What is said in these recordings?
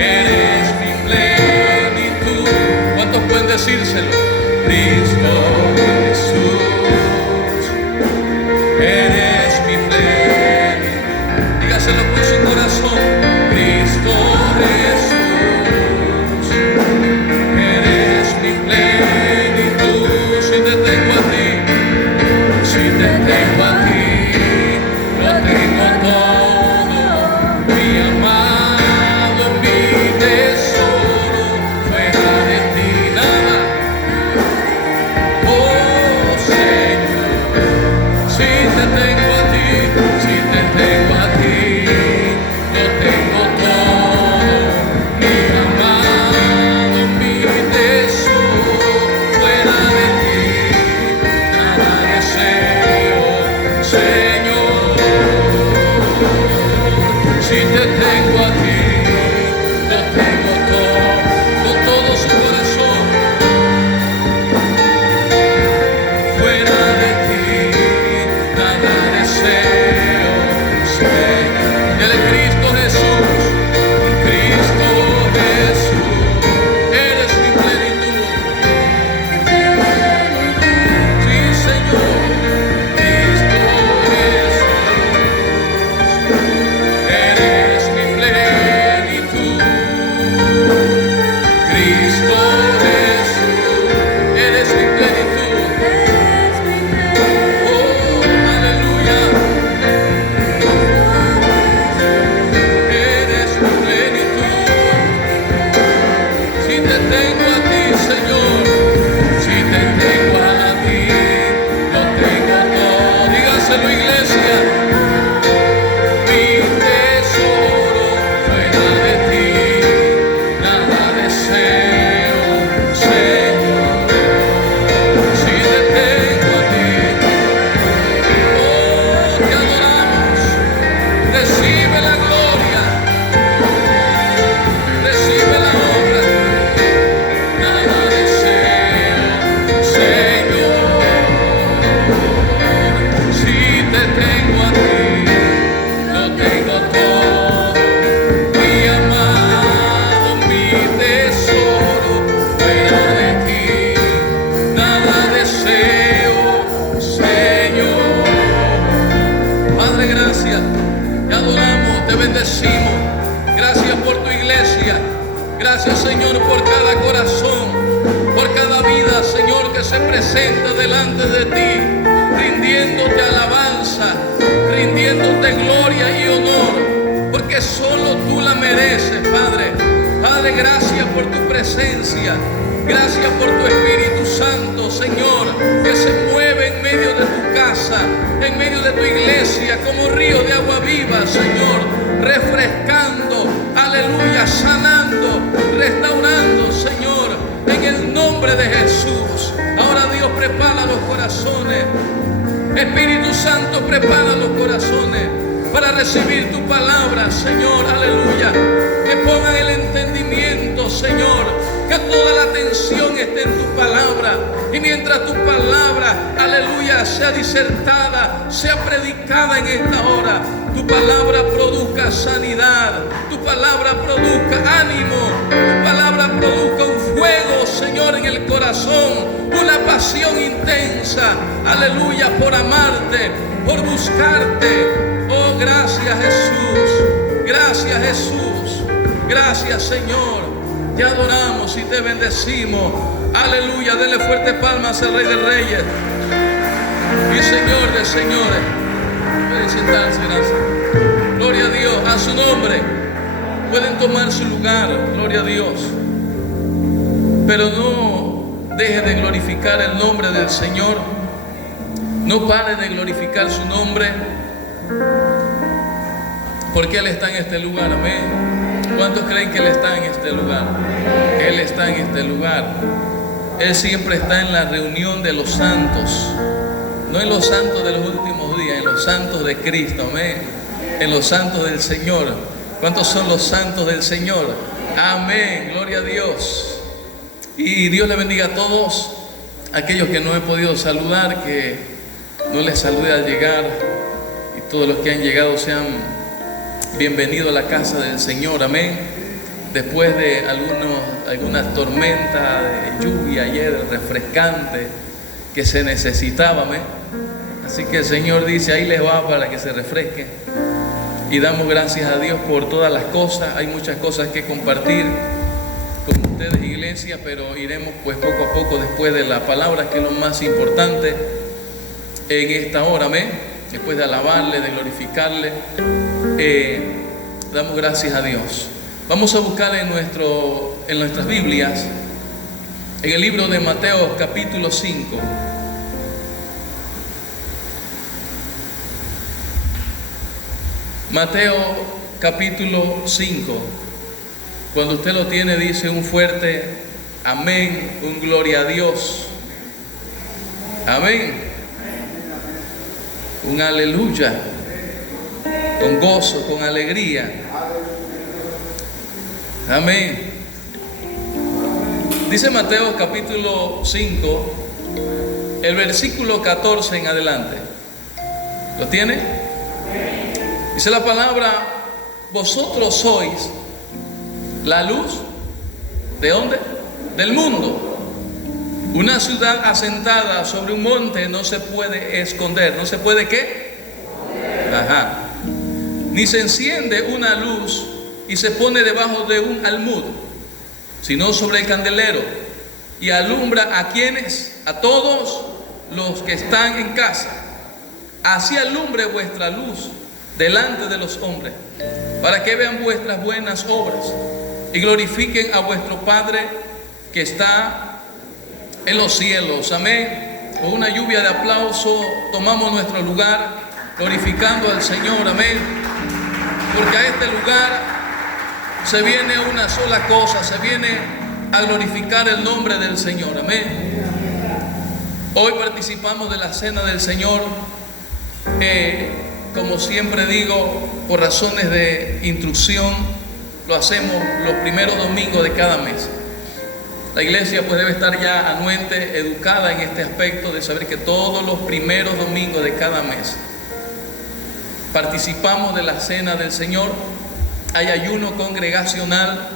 eres mi plenitud. ¿Cuántos pueden decírselo? Cristo Jesús, eres mi plenitud. Dígaselo con su corazón. Cristo Jesús, eres mi plenitud. Si te tengo a ti, si te tengo a ti, lo tengo todo, mi amado, mi tesoro, fuera de ti nada. Oh Señor, si te tengo a ti, si te tengo a ti, lo tengo todo, mi amado, mi tesoro, fuera de ti nada deseo, Señor. Si te tengo a ti, lo tengo todo, con todo su corazón. Fuera de ti, nada deseo, Señor. Él es Cristo Jesús, Cristo Jesús, eres mi plenitud. Sí, Señor, Cristo Jesús, eres mi plenitud. Cristo Jesús, eres mi plenitud. Oh, aleluya, eres mi plenitud. Si te tengo a ti, Señor, si te tengo a ti, lo tengo todo. Dígaselo, iglesia. Mi tesoro, fuera de ti nada deseo, Señor. Si te tengo a ti, oh, te adoramos. Recibe la gloria, recibe la honra. Nada deseo, Señor. Si te tengo a ti, lo tengo todo, mi amado, mi tesoro, fuera de ti nada deseo, Señor. Padre, gracias, te adoramos, te bendecimos. Gracias por tu iglesia. Gracias, Señor, por cada corazón, por cada vida, Señor, que se presenta delante de ti, rindiéndote alabanza, rindiéndote gloria y honor, porque solo tú la mereces, Padre. Padre, gracias por tu presencia. Gracias por tu Espíritu Santo, Señor, que se mueve en medio de tu casa, en medio de tu iglesia, como río de agua viva, Señor, refrescando, aleluya, sanando, restaurando, Señor, en el nombre de Jesús. Ahora, Dios, prepara los corazones. Espíritu Santo, prepara los corazones para recibir tu palabra, Señor, aleluya. Que pongan el entendimiento, Señor, que toda la atención esté en tu palabra. Y mientras tu palabra, aleluya, sea disertada, sea predicada en esta hora, tu palabra produzca sanidad, tu palabra produzca ánimo, tu palabra produzca un fuego, Señor, en el corazón, una pasión intensa, aleluya, por amarte, por buscarte. Oh, gracias, Jesús. Gracias, Jesús. Gracias, Señor. Te adoramos y te bendecimos. Aleluya. Denle fuertes palmas al Rey de Reyes y Señor de señores. Pueden sentarse, gracias. Gloria a Dios, a su nombre. Pueden tomar su lugar, gloria a Dios. Pero no deje de glorificar el nombre del Señor. No pare de glorificar su nombre, porque Él está en este lugar, amén. ¿Cuántos creen que Él está en este lugar? Él está en este lugar. Él siempre está en la reunión de los santos. No en los santos de los últimos días, en los santos de Cristo, amén. En los santos del Señor. ¿Cuántos son los santos del Señor? Amén, gloria a Dios. Y Dios le bendiga a todos aquellos que no he podido saludar, que no les salude al llegar, y todos los que han llegado sean bienvenidos a la casa del Señor, amén. después de algunas tormentas de lluvia ayer refrescante que se necesitaba, ¿me? Así que el Señor dice, ahí les va para que se refresquen. Y damos gracias a Dios por todas las cosas. Hay muchas cosas que compartir con ustedes, iglesia, pero iremos pues poco a poco después de la palabra, que es lo más importante en esta hora, ¿me? Después de alabarle, de glorificarle, damos gracias a Dios. Vamos a buscar en nuestras Biblias, en el libro de Mateo capítulo 5. Mateo capítulo 5. Cuando usted lo tiene, dice un fuerte amén, un gloria a Dios. Amén. Un aleluya. Con gozo, con alegría. Amén. Dice Mateo capítulo 5, el versículo 14 en adelante. ¿Lo tiene? Dice la palabra, vosotros sois la luz, ¿de dónde? Del mundo. Una ciudad asentada sobre un monte no se puede esconder. ¿No se puede qué? Ajá. Ni se enciende una luz y se pone debajo de un almud, sino sobre el candelero, y alumbra a quienes, a todos los que están en casa. Así alumbre vuestra luz delante de los hombres, para que vean vuestras buenas obras y glorifiquen a vuestro Padre que está en los cielos. Amén. Con una lluvia de aplauso tomamos nuestro lugar, glorificando al Señor. Amén. Porque a este lugar se viene una sola cosa, se viene a glorificar el nombre del Señor. Amén. Hoy participamos de la cena del Señor. Como siempre digo, por razones de instrucción, lo hacemos los primeros domingos de cada mes. La iglesia pues debe estar ya anuente, educada en este aspecto de saber que todos los primeros domingos de cada mes participamos de la cena del Señor. Hay ayuno congregacional,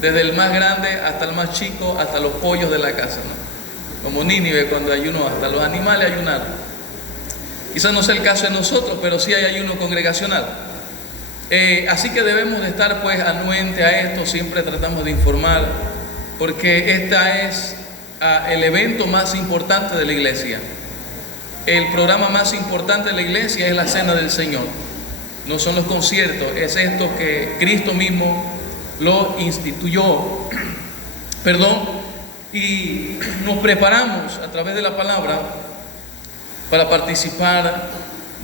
desde el más grande hasta el más chico, hasta los pollos de la casa, ¿no? Como Nínive, cuando ayunó, hasta los animales ayunaron. Quizás no sea el caso de nosotros, pero sí hay ayuno congregacional. Así que debemos de estar pues anuente a esto. Siempre tratamos de informar, porque este es el evento más importante de la iglesia. El programa más importante de la iglesia es la cena del Señor. No son los conciertos, es esto que Cristo mismo lo instituyó. Y nos preparamos a través de la palabra para participar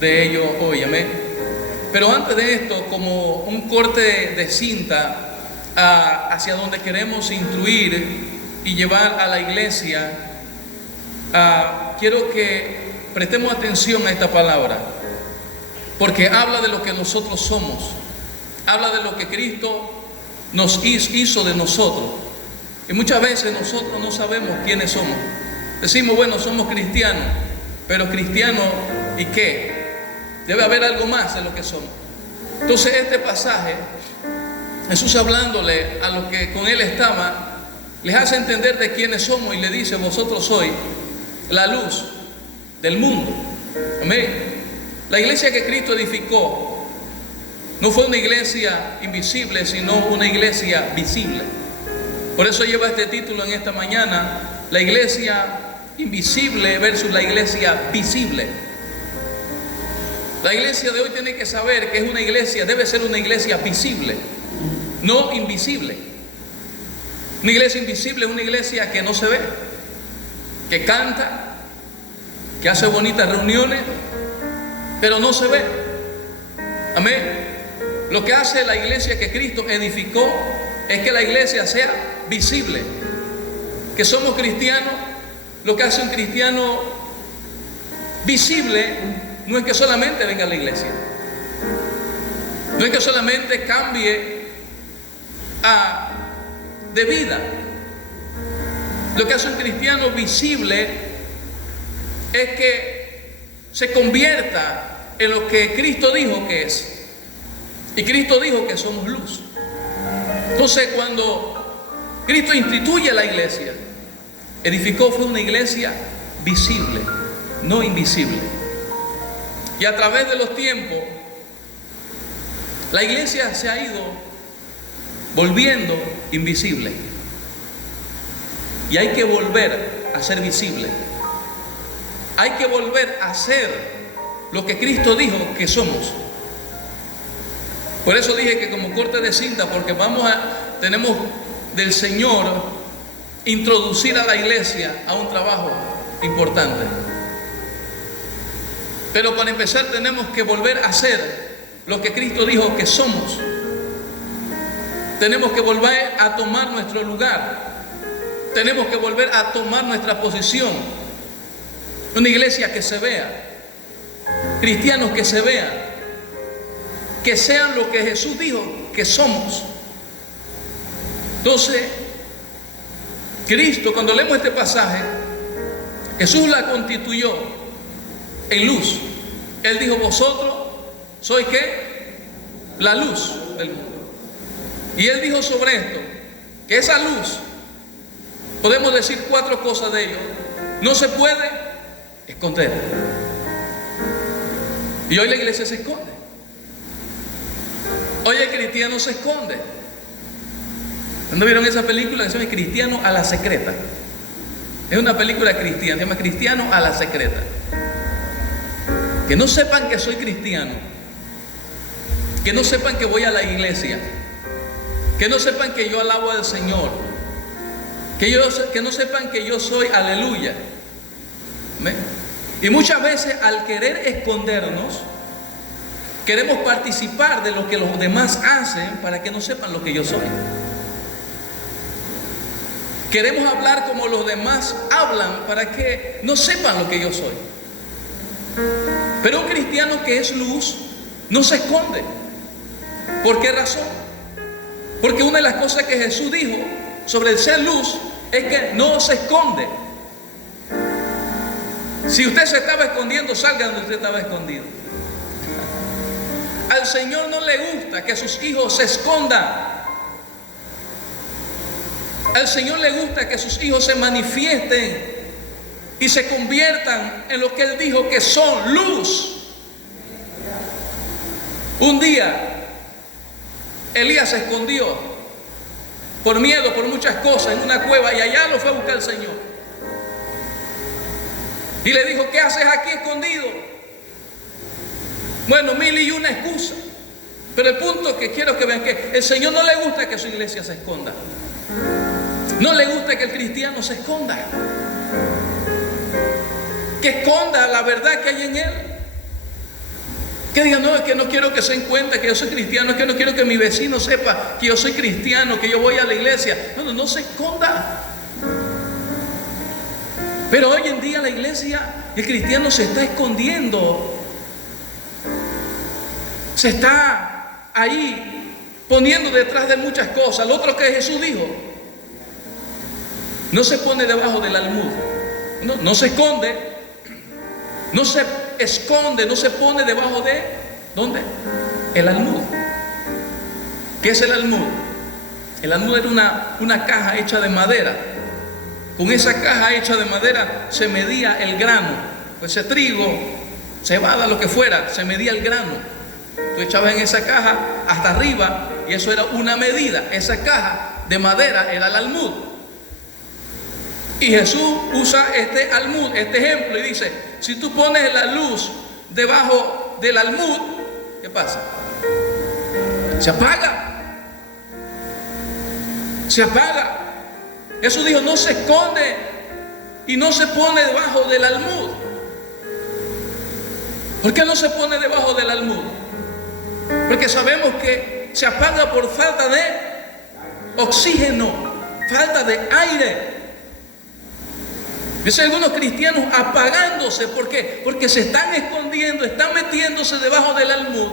de ello hoy. Amén. Pero antes de esto, como un corte de cinta hacia donde queremos instruir y llevar a la iglesia, quiero que prestemos atención a esta palabra, porque habla de lo que nosotros somos, habla de lo que Cristo nos hizo de nosotros. Y muchas veces nosotros no sabemos quiénes somos. Decimos, bueno, somos cristianos, pero cristiano, ¿y qué? Debe haber algo más de lo que somos. Entonces este pasaje, Jesús hablándole a los que con él estaban, les hace entender de quiénes somos y le dice, vosotros sois la luz del mundo. Amén. La iglesia que Cristo edificó no fue una iglesia invisible, sino una iglesia visible. Por eso lleva este título en esta mañana, la iglesia invisible versus la iglesia visible. La iglesia de hoy tiene que saber que es una iglesia, debe ser una iglesia visible, no invisible. Una iglesia invisible es una iglesia que no se ve, que canta, que hace bonitas reuniones, pero no se ve. Amén. Lo que hace la iglesia que Cristo edificó es que la iglesia sea visible, que somos cristianos. Lo que hace un cristiano visible no es que solamente venga a la iglesia, no es que solamente cambie de vida. Lo que hace un cristiano visible es que se convierta en lo que Cristo dijo que es. Y Cristo dijo que somos luz. Entonces, cuando Cristo instituye la iglesia, edificó fue una iglesia visible, no invisible. Y a través de los tiempos, la iglesia se ha ido volviendo invisible. Y hay que volver a ser visible. Hay que volver a ser lo que Cristo dijo que somos. Por eso dije que como corte de cinta, porque tenemos del Señor introducir a la iglesia a un trabajo importante. Pero para empezar tenemos que volver a ser lo que Cristo dijo que somos. Tenemos que volver a tomar nuestro lugar. Tenemos que volver a tomar nuestra posición. Una iglesia que se vea, cristianos que se vean, que sean lo que Jesús dijo que somos. Entonces, Cristo, cuando leemos este pasaje, Jesús la constituyó en luz. Él dijo: vosotros sois ¿qué? La luz del mundo. Y Él dijo sobre esto, que esa luz, podemos decir 4 cosas de ello, no se puede esconder. Y hoy la iglesia se esconde. Hoy el cristiano se esconde. ¿Cuándo vieron esa película que se llama Cristiano a la Secreta? Es una película cristiana, se llama Cristiano a la Secreta. Que no sepan que soy cristiano, que no sepan que voy a la iglesia, que no sepan que yo alabo al Señor, que no sepan que yo soy aleluya. ¿Amén? Y muchas veces al querer escondernos, queremos participar de lo que los demás hacen para que no sepan lo que yo soy. Queremos hablar como los demás hablan para que no sepan lo que yo soy. Pero un cristiano que es luz no se esconde. ¿Por qué razón? Porque una de las cosas que Jesús dijo sobre el ser luz es que no se esconde. Si usted se estaba escondiendo, salga donde usted estaba escondido. Al Señor no le gusta que sus hijos se escondan. Al Señor le gusta que sus hijos se manifiesten y se conviertan en lo que Él dijo que son: luz. Un día Elías se escondió por miedo, por muchas cosas, en una cueva, y allá lo fue a buscar el Señor. Y le dijo: ¿qué haces aquí escondido? Bueno, 1001 excusas. Pero el punto que quiero que vean que el Señor no le gusta que su iglesia se esconda. No le gusta que el cristiano se esconda. Que esconda la verdad que hay en él. Que diga: no, es que no quiero que se den cuenta que yo soy cristiano, es que no quiero que mi vecino sepa que yo soy cristiano, que yo voy a la iglesia. No se esconda. Pero hoy en día la iglesia, el cristiano se está escondiendo. Se está ahí poniendo detrás de muchas cosas. Lo otro que Jesús dijo: no se pone debajo del almud. No se esconde. No se esconde, no se pone debajo de ¿dónde? El almud. ¿Qué es el almud? El almud era una caja hecha de madera. Con esa caja hecha de madera se medía el grano. Pues ese trigo, cebada, lo que fuera, se medía el grano. Tú echabas en esa caja hasta arriba y eso era una medida. Esa caja de madera era el almud. Y Jesús usa este almud, este ejemplo, y dice: si tú pones la luz debajo del almud, ¿qué pasa? Se apaga. Se apaga. Jesús dijo: no se esconde y no se pone debajo del almud. ¿Por qué no se pone debajo del almud? Porque sabemos que se apaga por falta de oxígeno, falta de aire. Dicen algunos cristianos apagándose. ¿Por qué? Porque se están escondiendo, están metiéndose debajo del almud,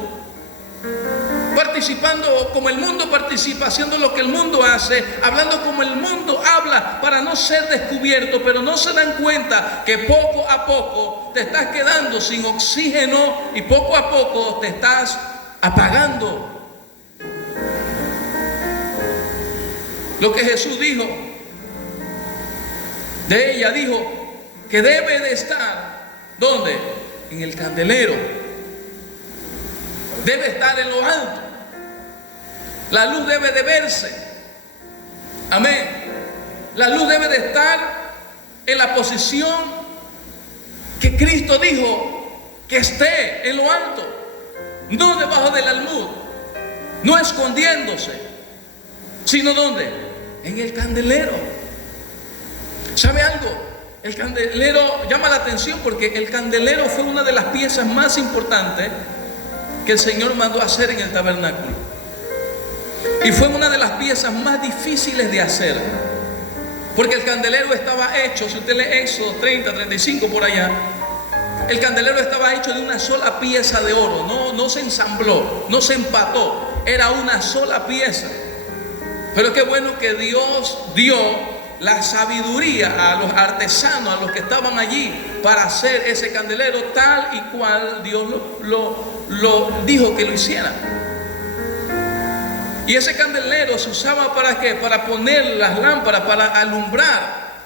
participando como el mundo participa, haciendo lo que el mundo hace, hablando como el mundo habla para no ser descubierto, pero no se dan cuenta que poco a poco te estás quedando sin oxígeno y poco a poco te estás apagando. Lo que Jesús dijo de ella, dijo que debe de estar, ¿dónde? En el candelero. Debe estar en lo alto. La luz debe de verse. Amén. La luz debe de estar en la posición que Cristo dijo que esté, en lo alto, no debajo del almud, no escondiéndose, sino ¿dónde? En el candelero. ¿Sabe algo? El candelero llama la atención porque el candelero fue una de las piezas más importantes que el Señor mandó a hacer en el tabernáculo. Y fue una de las piezas más difíciles de hacer, porque el candelero estaba hecho, si usted lee Éxodo 30, 35 por allá, el candelero estaba hecho de una sola pieza de oro, no se ensambló, no se empató, era una sola pieza. Pero qué bueno que Dios dio la sabiduría a los artesanos, a los que estaban allí, para hacer ese candelero tal y cual Dios lo dijo que lo hiciera. Y ese candelero se usaba ¿para qué? Para poner las lámparas, para alumbrar.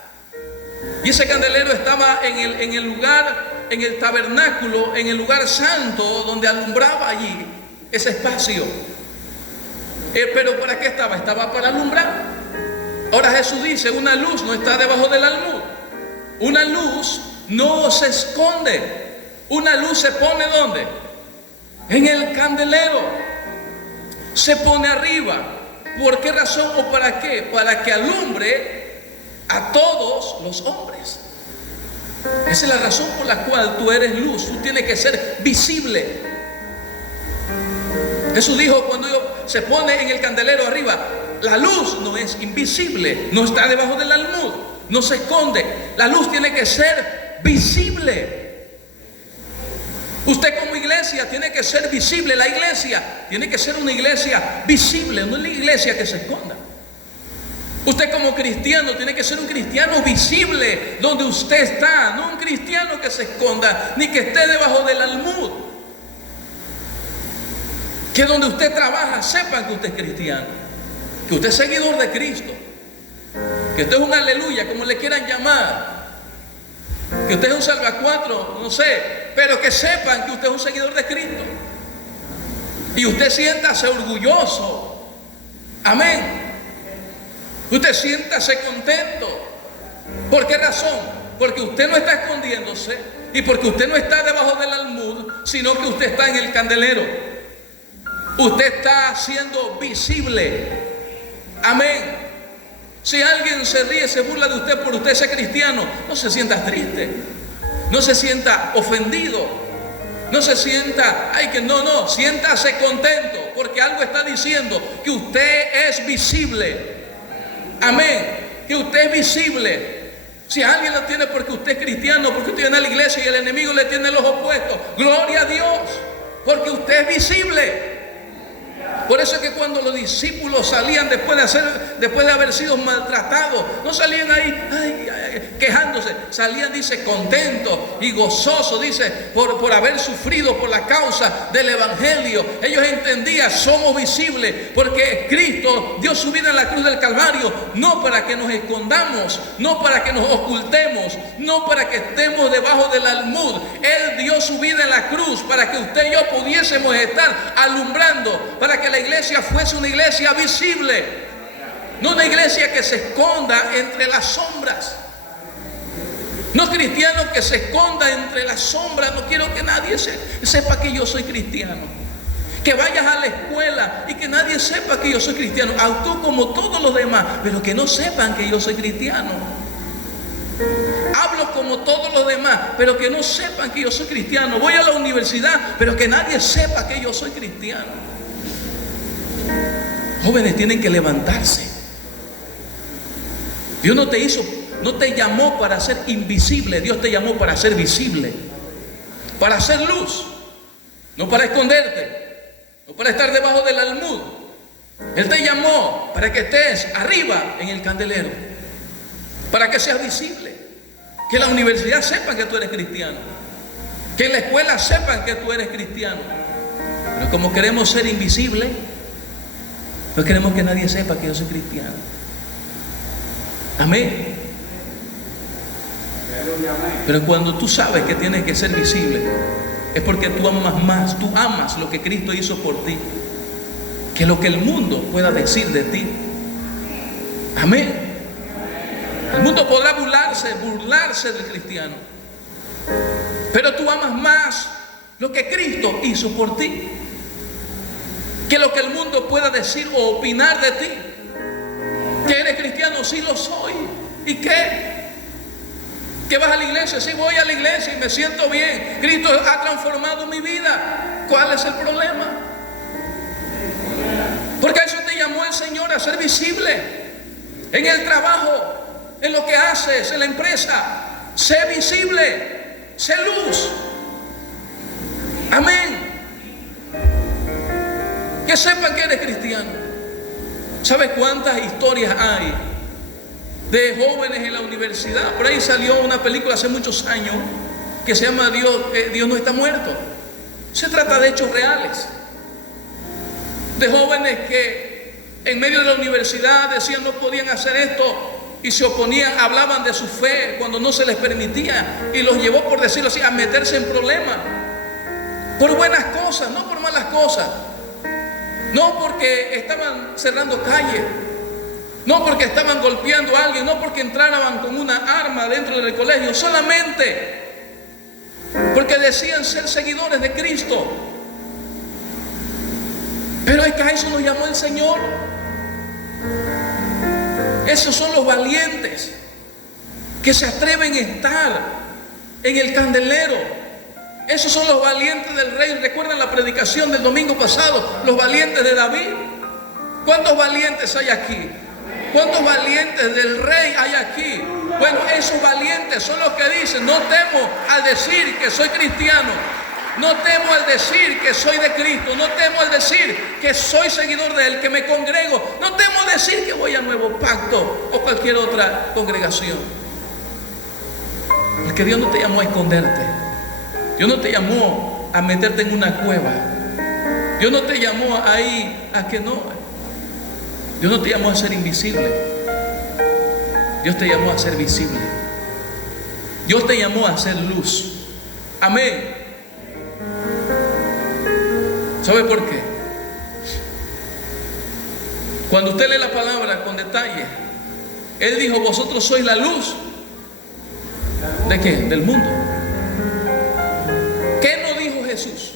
Y ese candelero estaba en el lugar, en el tabernáculo, en el lugar santo, donde alumbraba allí ese espacio. Pero ¿para qué estaba? Estaba para alumbrar. Ahora Jesús dice, una luz no está debajo del almud. Una luz no se esconde. Una luz se pone ¿dónde? En el candelero. Se pone arriba. ¿Por qué razón o para qué? Para que alumbre a todos los hombres. Esa es la razón por la cual tú eres luz. Tú tienes que ser visible. Jesús dijo, cuando se pone en el candelero arriba, la luz no es invisible, no está debajo del almud, no se esconde. La luz tiene que ser visible. Usted como iglesia tiene que ser visible. La iglesia tiene que ser una iglesia visible, no una iglesia que se esconda. Usted como cristiano tiene que ser un cristiano visible donde usted está, no un cristiano que se esconda ni que esté debajo del almud. Que donde usted trabaja sepan que usted es cristiano, que usted es seguidor de Cristo, que usted es un aleluya, como le quieran llamar, que usted es un salvacuatro, no sé, pero que sepan que usted es un seguidor de Cristo. Y usted siéntase orgulloso. Amén. Usted siéntase contento. ¿Por qué razón? Porque usted no está escondiéndose y porque usted no está debajo del almud, sino que usted está en el candelero. Usted está siendo visible. Amén. Si alguien se ríe, se burla de usted por usted ser cristiano, no se sienta triste, no se sienta ofendido, no se sienta, siéntase contento, porque algo está diciendo que usted es visible. Amén, que usted es visible. Si alguien lo tiene porque usted es cristiano, porque usted viene a la iglesia y el enemigo le tiene los opuestos, gloria a Dios, porque usted es visible. Por eso es que cuando los discípulos salían después de haber sido maltratados, no salían ahí quejándose, salían, dice, contentos y gozosos, dice, por haber sufrido por la causa del evangelio. Ellos entendían, somos visibles porque Cristo dio su vida en la cruz del Calvario, no para que nos escondamos, no para que nos ocultemos, no para que estemos debajo del almud. Él dio su vida en la cruz para que usted y yo pudiésemos estar alumbrando, para que la iglesia fuese una iglesia visible, no una iglesia que se esconda entre las sombras. No cristiano que se esconda entre las sombras. No quiero que nadie sepa que yo soy cristiano. Que vayas a la escuela y que nadie sepa que yo soy cristiano. Actúo como todos los demás, pero que no sepan que yo soy cristiano. Hablo como todos los demás, pero que no sepan que yo soy cristiano. Voy a la universidad, pero que nadie sepa que yo soy cristiano. Jóvenes tienen que levantarse. Dios no te llamó para ser invisible. Dios te llamó para ser visible, para hacer luz, no para esconderte, no para estar debajo del almud. Él te llamó para que estés arriba en el candelero, para que seas visible, que la universidad sepa que tú eres cristiano, que en la escuela sepan que tú eres cristiano. Pero como queremos ser invisibles, no queremos que nadie sepa que yo soy cristiano. Amén. Pero cuando tú sabes que tienes que ser visible, es porque tú amas más, tú amas lo que Cristo hizo por ti, que lo que el mundo pueda decir de ti. Amén. El mundo podrá burlarse del cristiano, pero tú amas más lo que Cristo hizo por ti, que lo que el mundo pueda decir o opinar de ti. ¿Que eres cristiano? Sí lo soy. ¿Y qué? ¿Que vas a la iglesia? Sí, voy a la iglesia y me siento bien. Cristo ha transformado mi vida. ¿Cuál es el problema? Porque a eso te llamó el Señor, a ser visible. En el trabajo, en lo que haces, en la empresa, sé visible, sé luz. Amén. Que sepan que eres cristiano. ¿Sabes cuántas historias hay de jóvenes en la universidad? Por ahí salió una película hace muchos años que se llama Dios no está muerto. Se trata de hechos reales, de jóvenes que en medio de la universidad decían no podían hacer esto y se oponían, hablaban de su fe cuando no se les permitía, y los llevó, por decirlo así, a meterse en problemas por buenas cosas, no por malas cosas. No porque estaban cerrando calles, no porque estaban golpeando a alguien, no porque entraban con una arma dentro del colegio, solamente porque decían ser seguidores de Cristo. Pero es que a eso nos llamó el Señor. Esos son los valientes que se atreven a estar en el candelero. Esos son los valientes del rey. ¿Recuerdan la predicación del domingo pasado? Los valientes de David. ¿Cuántos valientes hay aquí? ¿Cuántos valientes del rey hay aquí? Bueno, esos valientes son los que dicen: no temo al decir que soy cristiano, no temo al decir que soy de Cristo, no temo al decir que soy seguidor de Él, que me congrego, no temo al decir que voy a Nuevo Pacto o cualquier otra congregación. Porque Dios no te llamó a esconderte. Dios no te llamó a meterte en una cueva. Dios no te llamó ahí a que no. Dios no te llamó a ser invisible. Dios te llamó a ser visible. Dios te llamó a ser luz. Amén. ¿Sabe por qué? Cuando usted lee la palabra con detalle, Él dijo: vosotros sois la luz. ¿De qué? Del mundo. ¿Qué no dijo Jesús?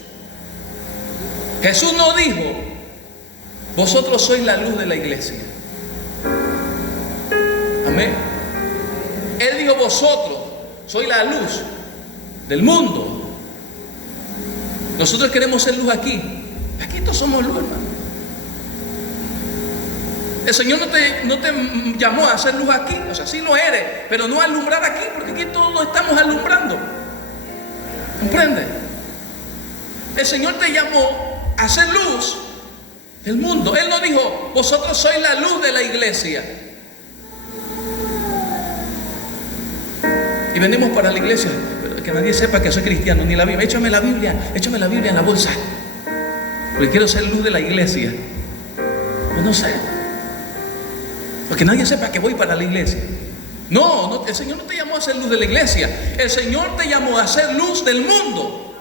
Jesús no dijo: vosotros sois la luz de la iglesia. Amén. Él dijo: vosotros sois la luz del mundo. Nosotros queremos ser luz aquí. Aquí todos somos luz, hermano. El Señor no te llamó a hacer luz aquí. O sea, sí lo eres, pero no a alumbrar aquí, porque aquí todos estamos alumbrando. ¿Comprende? El Señor te llamó a hacer luz del mundo. Él no dijo: vosotros sois la luz de la iglesia. Y venimos para la iglesia, pero que nadie sepa que soy cristiano, ni la Biblia. Échame la Biblia en la bolsa, porque quiero ser luz de la iglesia. Pues no sé, porque nadie sepa que voy para la iglesia. No, el Señor no te llamó a ser luz de la iglesia. El Señor te llamó a ser luz del mundo.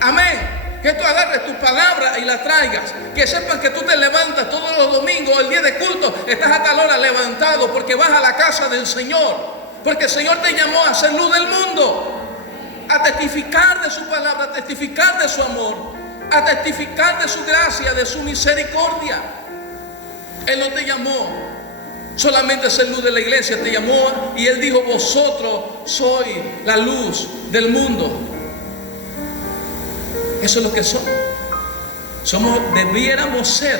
Amén. Que tú agarres tu palabra y la traigas. Que sepas que tú te levantas todos los domingos, el día de culto, estás a tal hora levantado porque vas a la casa del Señor. Porque el Señor te llamó a ser luz del mundo, a testificar de su palabra, a testificar de su amor, a testificar de su gracia, de su misericordia. Él no te llamó solamente a ser luz de la iglesia, te llamó y Él dijo: vosotros sois la luz del mundo. Eso es lo que somos. Debiéramos ser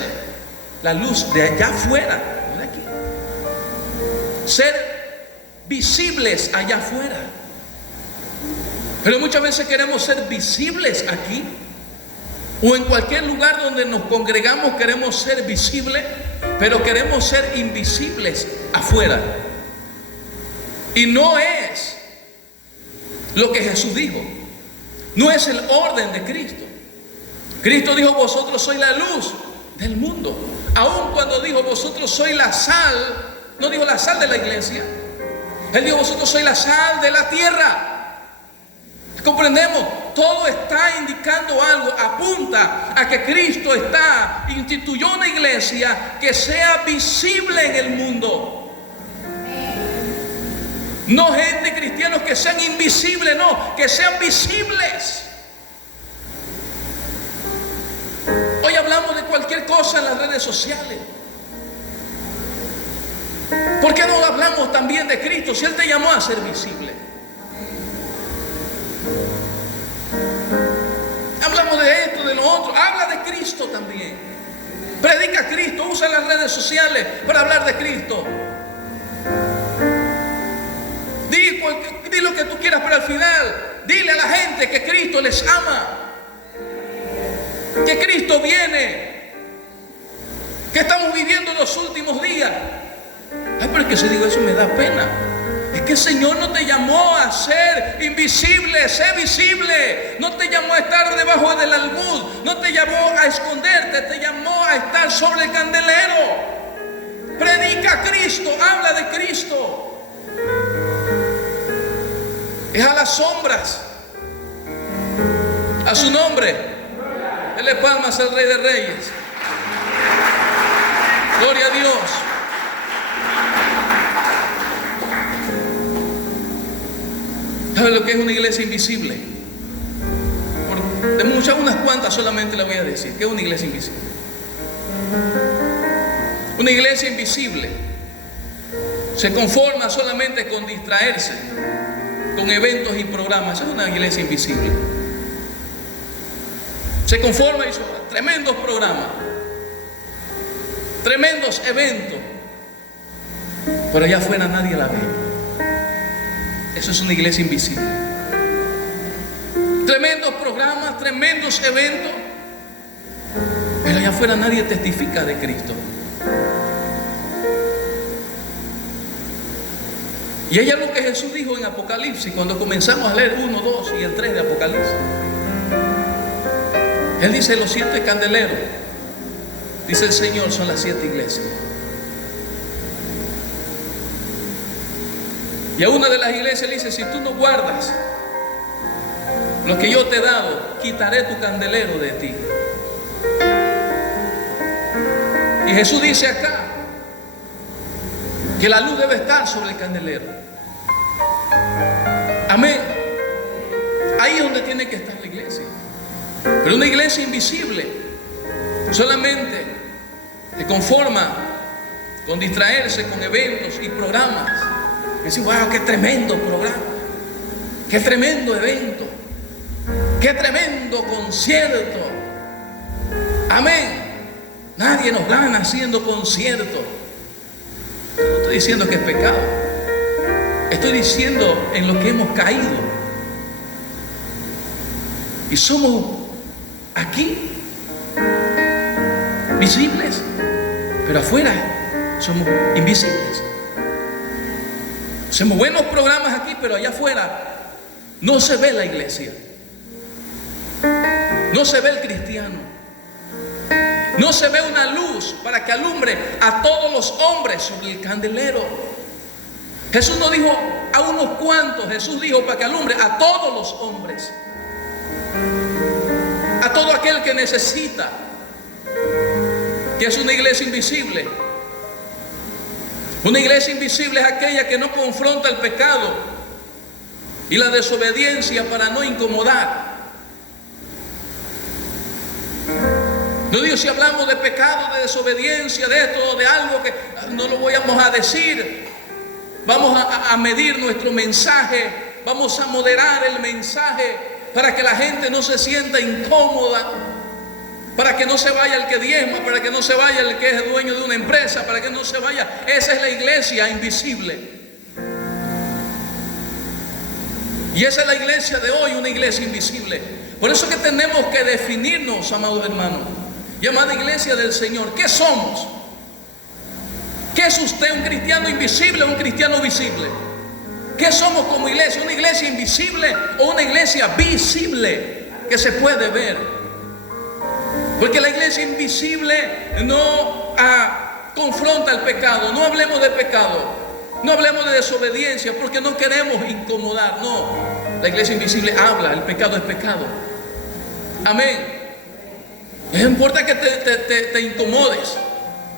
la luz de allá afuera, no de aquí. Ser visibles allá afuera. Pero muchas veces queremos ser visibles aquí, o en cualquier lugar donde nos congregamos queremos ser visibles, pero queremos ser invisibles afuera. Y no es lo que Jesús dijo. No es el orden de Cristo. Cristo dijo: vosotros sois la luz del mundo. Aun cuando dijo: vosotros sois la sal No dijo la sal de la iglesia. Él dijo, vosotros sois la sal de la tierra. Comprendemos, todo está indicando algo, apunta a que Cristo instituyó una iglesia que sea visible en el mundo. No gente cristianos que sean invisibles, no, que sean visibles. Hoy hablamos de cualquier cosa en las redes sociales. ¿Por qué no hablamos también de Cristo si Él te llamó a ser visible? Hablamos de esto, de lo otro. Habla de Cristo también. Predica a Cristo. Usa las redes sociales para hablar de Cristo. Di lo que tú quieras, pero al final dile a la gente que Cristo les ama, que Cristo viene, que estamos viviendo los últimos días. Ay, pero es que si digo eso me da pena. Es que el Señor no te llamó a ser invisible, sé visible. No te llamó a estar debajo del almud, no te llamó a esconderte, te llamó a estar sobre el candelero. Predica a Cristo, habla de Cristo. Es a las sombras, a su nombre. Dele palmas al Rey de Reyes. Gloria a Dios. ¿Sabe lo que es una iglesia invisible? De muchas, unas cuantas solamente le voy a decir. ¿Qué es una iglesia invisible? Una iglesia invisible se conforma solamente con distraerse con eventos y programas. Es una iglesia invisible. Se conforma y son tremendos programas, tremendos eventos, pero allá afuera nadie la ve. Eso es una iglesia invisible. Tremendos programas, tremendos eventos, pero allá afuera nadie testifica de Cristo. Y ella es lo que Jesús dijo en Apocalipsis, cuando comenzamos a leer 1, 2 y el 3 de Apocalipsis. Él dice: los 7 candeleros, dice el Señor, son las 7 iglesias. Y a una de las iglesias le dice: si tú no guardas lo que yo te he dado, quitaré tu candelero de ti. Y Jesús dice acá que la luz debe estar sobre el candelero. Amén. Ahí es donde tiene que estar la iglesia. Pero una iglesia invisible solamente se conforma con distraerse con eventos y programas. Decir: wow, qué tremendo programa, qué tremendo evento, qué tremendo concierto. Amén. Nadie nos gana haciendo conciertos. No estoy diciendo que es pecado, estoy diciendo en lo que hemos caído. Y somos aquí visibles, pero afuera somos invisibles. Hacemos buenos programas aquí, pero allá afuera no se ve la iglesia, no se ve el cristiano, no se ve una luz para que alumbre a todos los hombres sobre el candelero. Jesús no dijo a unos cuantos, Jesús dijo para que alumbre a todos los hombres, a todo aquel que necesita, que es una iglesia invisible. Una iglesia invisible es aquella que no confronta el pecado y la desobediencia para no incomodar. No digo si hablamos de pecado, de desobediencia, de esto, de algo que no lo vamos a decir. Vamos a medir nuestro mensaje, vamos a moderar el mensaje para que la gente no se sienta incómoda, para que no se vaya el que diezma, para que no se vaya el que es dueño de una empresa, para que no se vaya. Esa es la iglesia invisible. Y esa es la iglesia de hoy, una iglesia invisible. Por eso que tenemos que definirnos, amados hermanos, llamada iglesia del Señor. ¿Qué somos? ¿Qué es usted? ¿Un cristiano invisible o un cristiano visible? ¿Qué somos como iglesia? ¿Una iglesia invisible o una iglesia visible que se puede ver? Porque la iglesia invisible no confronta el pecado. No hablemos de pecado, no hablemos de desobediencia, porque no queremos incomodar. No, la iglesia invisible habla, el pecado es pecado. Amén. No importa que te incomodes.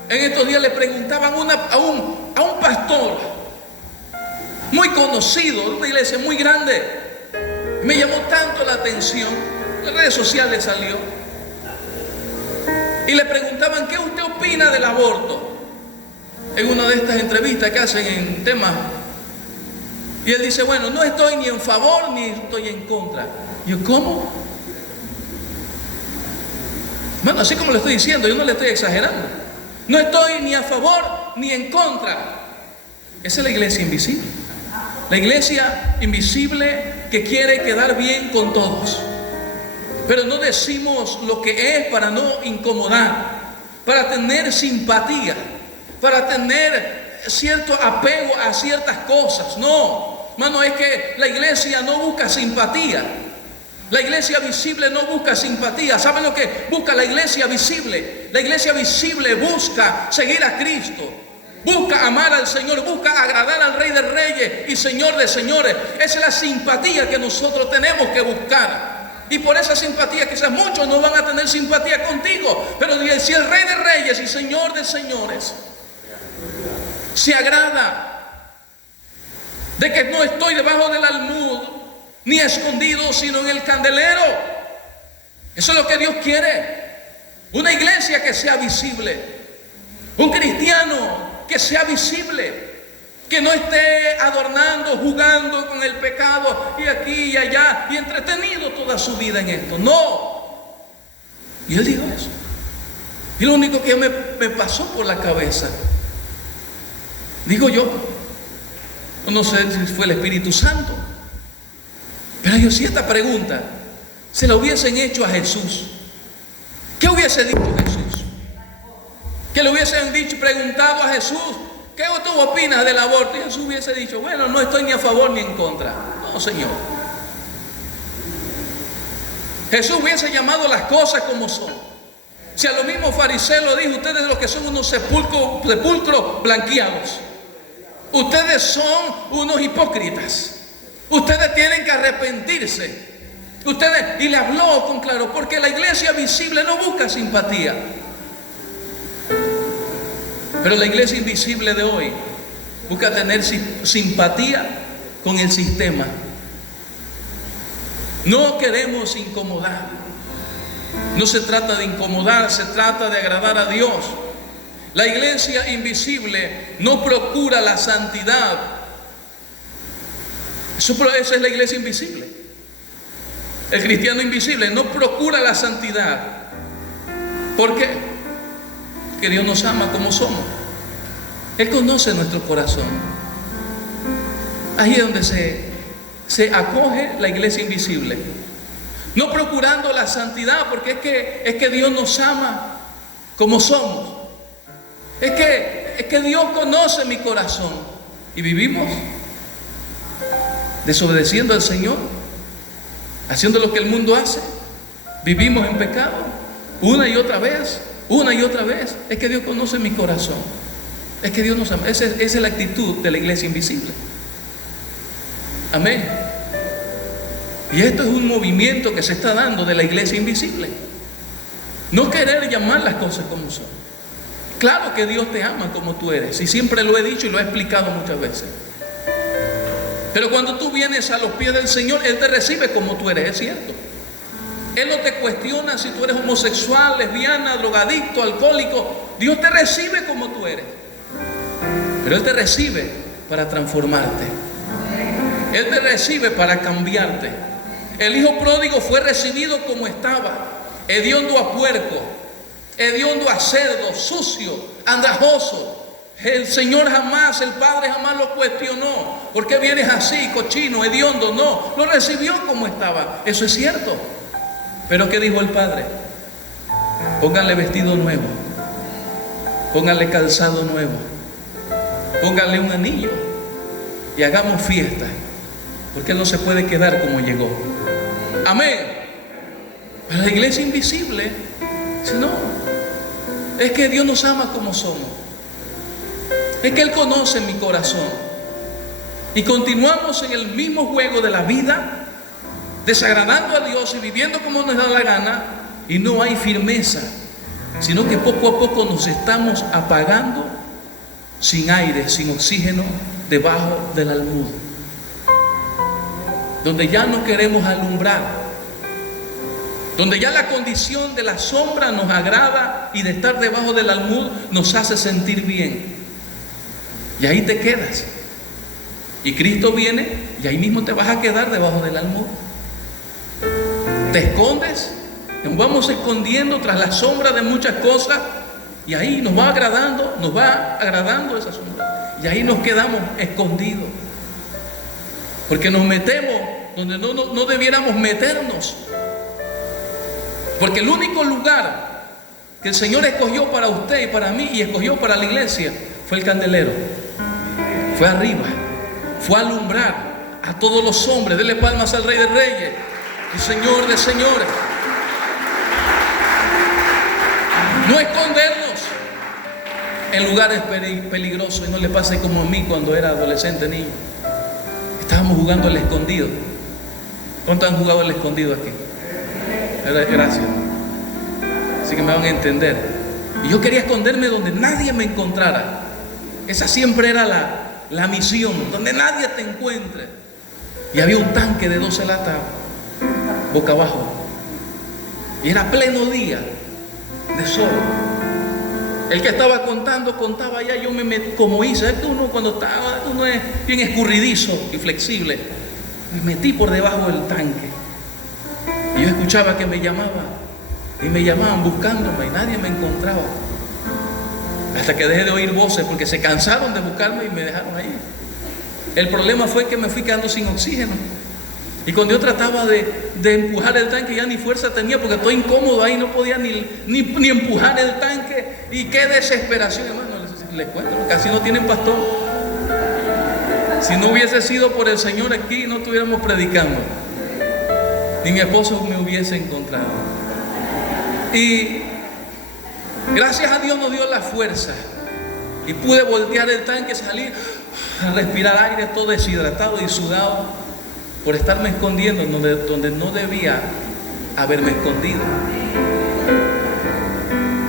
En estos días le preguntaban a un pastor muy conocido, de una iglesia muy grande. Me llamó tanto la atención, en las redes sociales salió, y le preguntaban: ¿qué usted opina del aborto? En una de estas entrevistas que hacen en temas. Y él dice: bueno, no estoy ni en favor ni estoy en contra. Y yo: ¿cómo? Bueno, así como le estoy diciendo, yo no le estoy exagerando. No estoy ni a favor ni en contra. Esa es la iglesia invisible. La iglesia invisible que quiere quedar bien con todos. Pero no decimos lo que es para no incomodar, para tener simpatía, para tener cierto apego a ciertas cosas. No, hermano, es que la iglesia no busca simpatía. La iglesia visible no busca simpatía. ¿Saben lo que busca la iglesia visible? La iglesia visible busca seguir a Cristo, busca amar al Señor, busca agradar al Rey de Reyes y Señor de Señores. Esa es la simpatía que nosotros tenemos que buscar. Y por esa simpatía quizás muchos no van a tener simpatía contigo, pero si el Rey de Reyes y Señor de Señores se agrada de que no estoy debajo del almud ni escondido, sino en el candelero. Eso es lo que Dios quiere. Una iglesia que sea visible, un cristiano que sea visible, que no esté adornando, jugando con el pecado y aquí y allá y entretenido toda su vida en esto. No. Y él dijo eso. Y lo único que me pasó por la cabeza, digo yo, no sé si fue el Espíritu Santo, pero yo, si esta pregunta se la hubiesen hecho a Jesús, ¿qué hubiese dicho Jesús? Que le hubiesen preguntado a Jesús: ¿qué tú opinas del aborto? Y Jesús hubiese dicho: bueno, no estoy ni a favor ni en contra. No, Señor. Jesús hubiese llamado las cosas como son. Si a los mismos fariseos lo dijo: ustedes los que son unos sepulcros blanqueados, ustedes son unos hipócritas, ustedes tienen que arrepentirse. Y le habló con claro, porque la iglesia visible no busca simpatía. Pero la iglesia invisible de hoy busca tener simpatía con el sistema. No queremos incomodar. No se trata de incomodar, se trata de agradar a Dios. La iglesia invisible no procura la santidad. Esa es la iglesia invisible. El cristiano invisible no procura la santidad. ¿Por qué? Porque Dios nos ama como somos. Él conoce nuestro corazón. Ahí es donde se acoge la iglesia invisible. No procurando la santidad, porque es que Dios nos ama como somos. Es que Dios conoce mi corazón. Y vivimos desobedeciendo al Señor, haciendo lo que el mundo hace. Vivimos en pecado una y otra vez. Es que Dios conoce mi corazón. Es que Dios nos ama. Esa es la actitud de la iglesia invisible. Amén. Y esto es un movimiento que se está dando de la iglesia invisible. No querer llamar las cosas como son. Claro que Dios te ama como tú eres, y siempre lo he dicho y lo he explicado muchas veces. Pero cuando tú vienes a los pies del Señor, Él te recibe como tú eres, es cierto. Él no te cuestiona si tú eres homosexual, lesbiana, drogadicto, alcohólico. Dios te recibe como tú eres. Pero Él te recibe para transformarte. Él te recibe para cambiarte. El hijo pródigo fue recibido como estaba, hediondo a puerco, hediondo a cerdo, sucio, andrajoso. El Señor jamás, el Padre jamás lo cuestionó. ¿Por qué vienes así, cochino, hediondo? No, lo recibió como estaba. Eso es cierto. Pero ¿qué dijo el Padre? Pónganle vestido nuevo, pónganle calzado nuevo, pónganle un anillo y hagamos fiesta, porque Él no se puede quedar como llegó. Amén. Pero la iglesia invisible dice: no, es que Dios nos ama como somos. Es que Él conoce mi corazón. Y continuamos en el mismo juego de la vida, desagradando a Dios y viviendo como nos da la gana, y no hay firmeza, sino que poco a poco nos estamos apagando, sin aire, sin oxígeno, debajo del almud, donde ya no queremos alumbrar, donde ya la condición de la sombra nos agrada y de estar debajo del almud nos hace sentir bien. Y ahí te quedas. Y Cristo viene y ahí mismo te vas a quedar debajo del almud. Te escondes, nos vamos escondiendo tras la sombra de muchas cosas y ahí nos va agradando esa sombra. Y ahí nos quedamos escondidos. Porque nos metemos donde no debiéramos meternos. Porque el único lugar que el Señor escogió para usted y para mí y escogió para la iglesia fue el candelero. Fue arriba, fue a alumbrar a todos los hombres. Denle palmas al Rey de Reyes y Señor de Señores. No escondernos en lugares peligrosos. Y no le pase como a mí cuando era adolescente, niño. Estábamos jugando al escondido. ¿Cuántos han jugado al escondido aquí? Gracias. Así que me van a entender. Y yo quería esconderme donde nadie me encontrara. Esa siempre era la misión, donde nadie te encuentre. Y había un tanque de 12 latas boca abajo. Y era pleno día de sol. El que estaba contando, contaba allá. Yo me metí, como hice. Es que uno cuando uno es bien escurridizo y flexible. Me metí por debajo del tanque. Y yo escuchaba que me llamaban. Y me llamaban buscándome y nadie me encontraba. Hasta que dejé de oír voces porque se cansaron de buscarme y me dejaron ahí. El problema fue que me fui quedando sin oxígeno. Y cuando yo trataba de empujar el tanque, ya ni fuerza tenía porque estoy incómodo ahí, no podía ni empujar el tanque. Y qué desesperación, hermano, les cuento, casi no tienen pastor. Si no hubiese sido por el Señor aquí, no estuviéramos predicando. Ni mi esposo me hubiese encontrado. Y gracias a Dios nos dio la fuerza. Y pude voltear el tanque, salir a respirar aire, todo deshidratado y sudado, por estarme escondiendo donde no debía haberme escondido.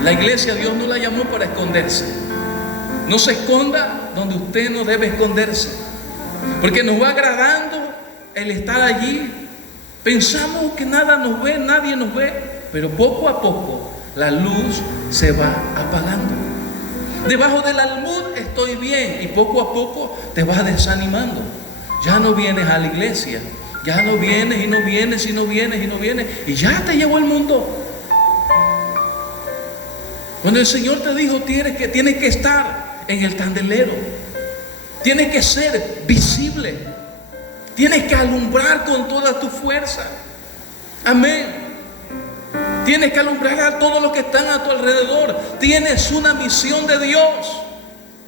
La iglesia, Dios no la llamó para esconderse. No se esconda donde usted no debe esconderse, porque nos va agradando el estar allí. Pensamos que nada nos ve, nadie nos ve, pero poco a poco la luz se va apagando. Debajo del almud estoy bien y poco a poco te vas desanimando. Ya no vienes a la iglesia, ya no vienes y no vienes y no vienes y no vienes y ya te llevó el mundo. Cuando el Señor te dijo tienes que estar en el candelero, tienes que ser visible, tienes que alumbrar con toda tu fuerza. Amén. Tienes que alumbrar a todos los que están a tu alrededor. Tienes una misión de Dios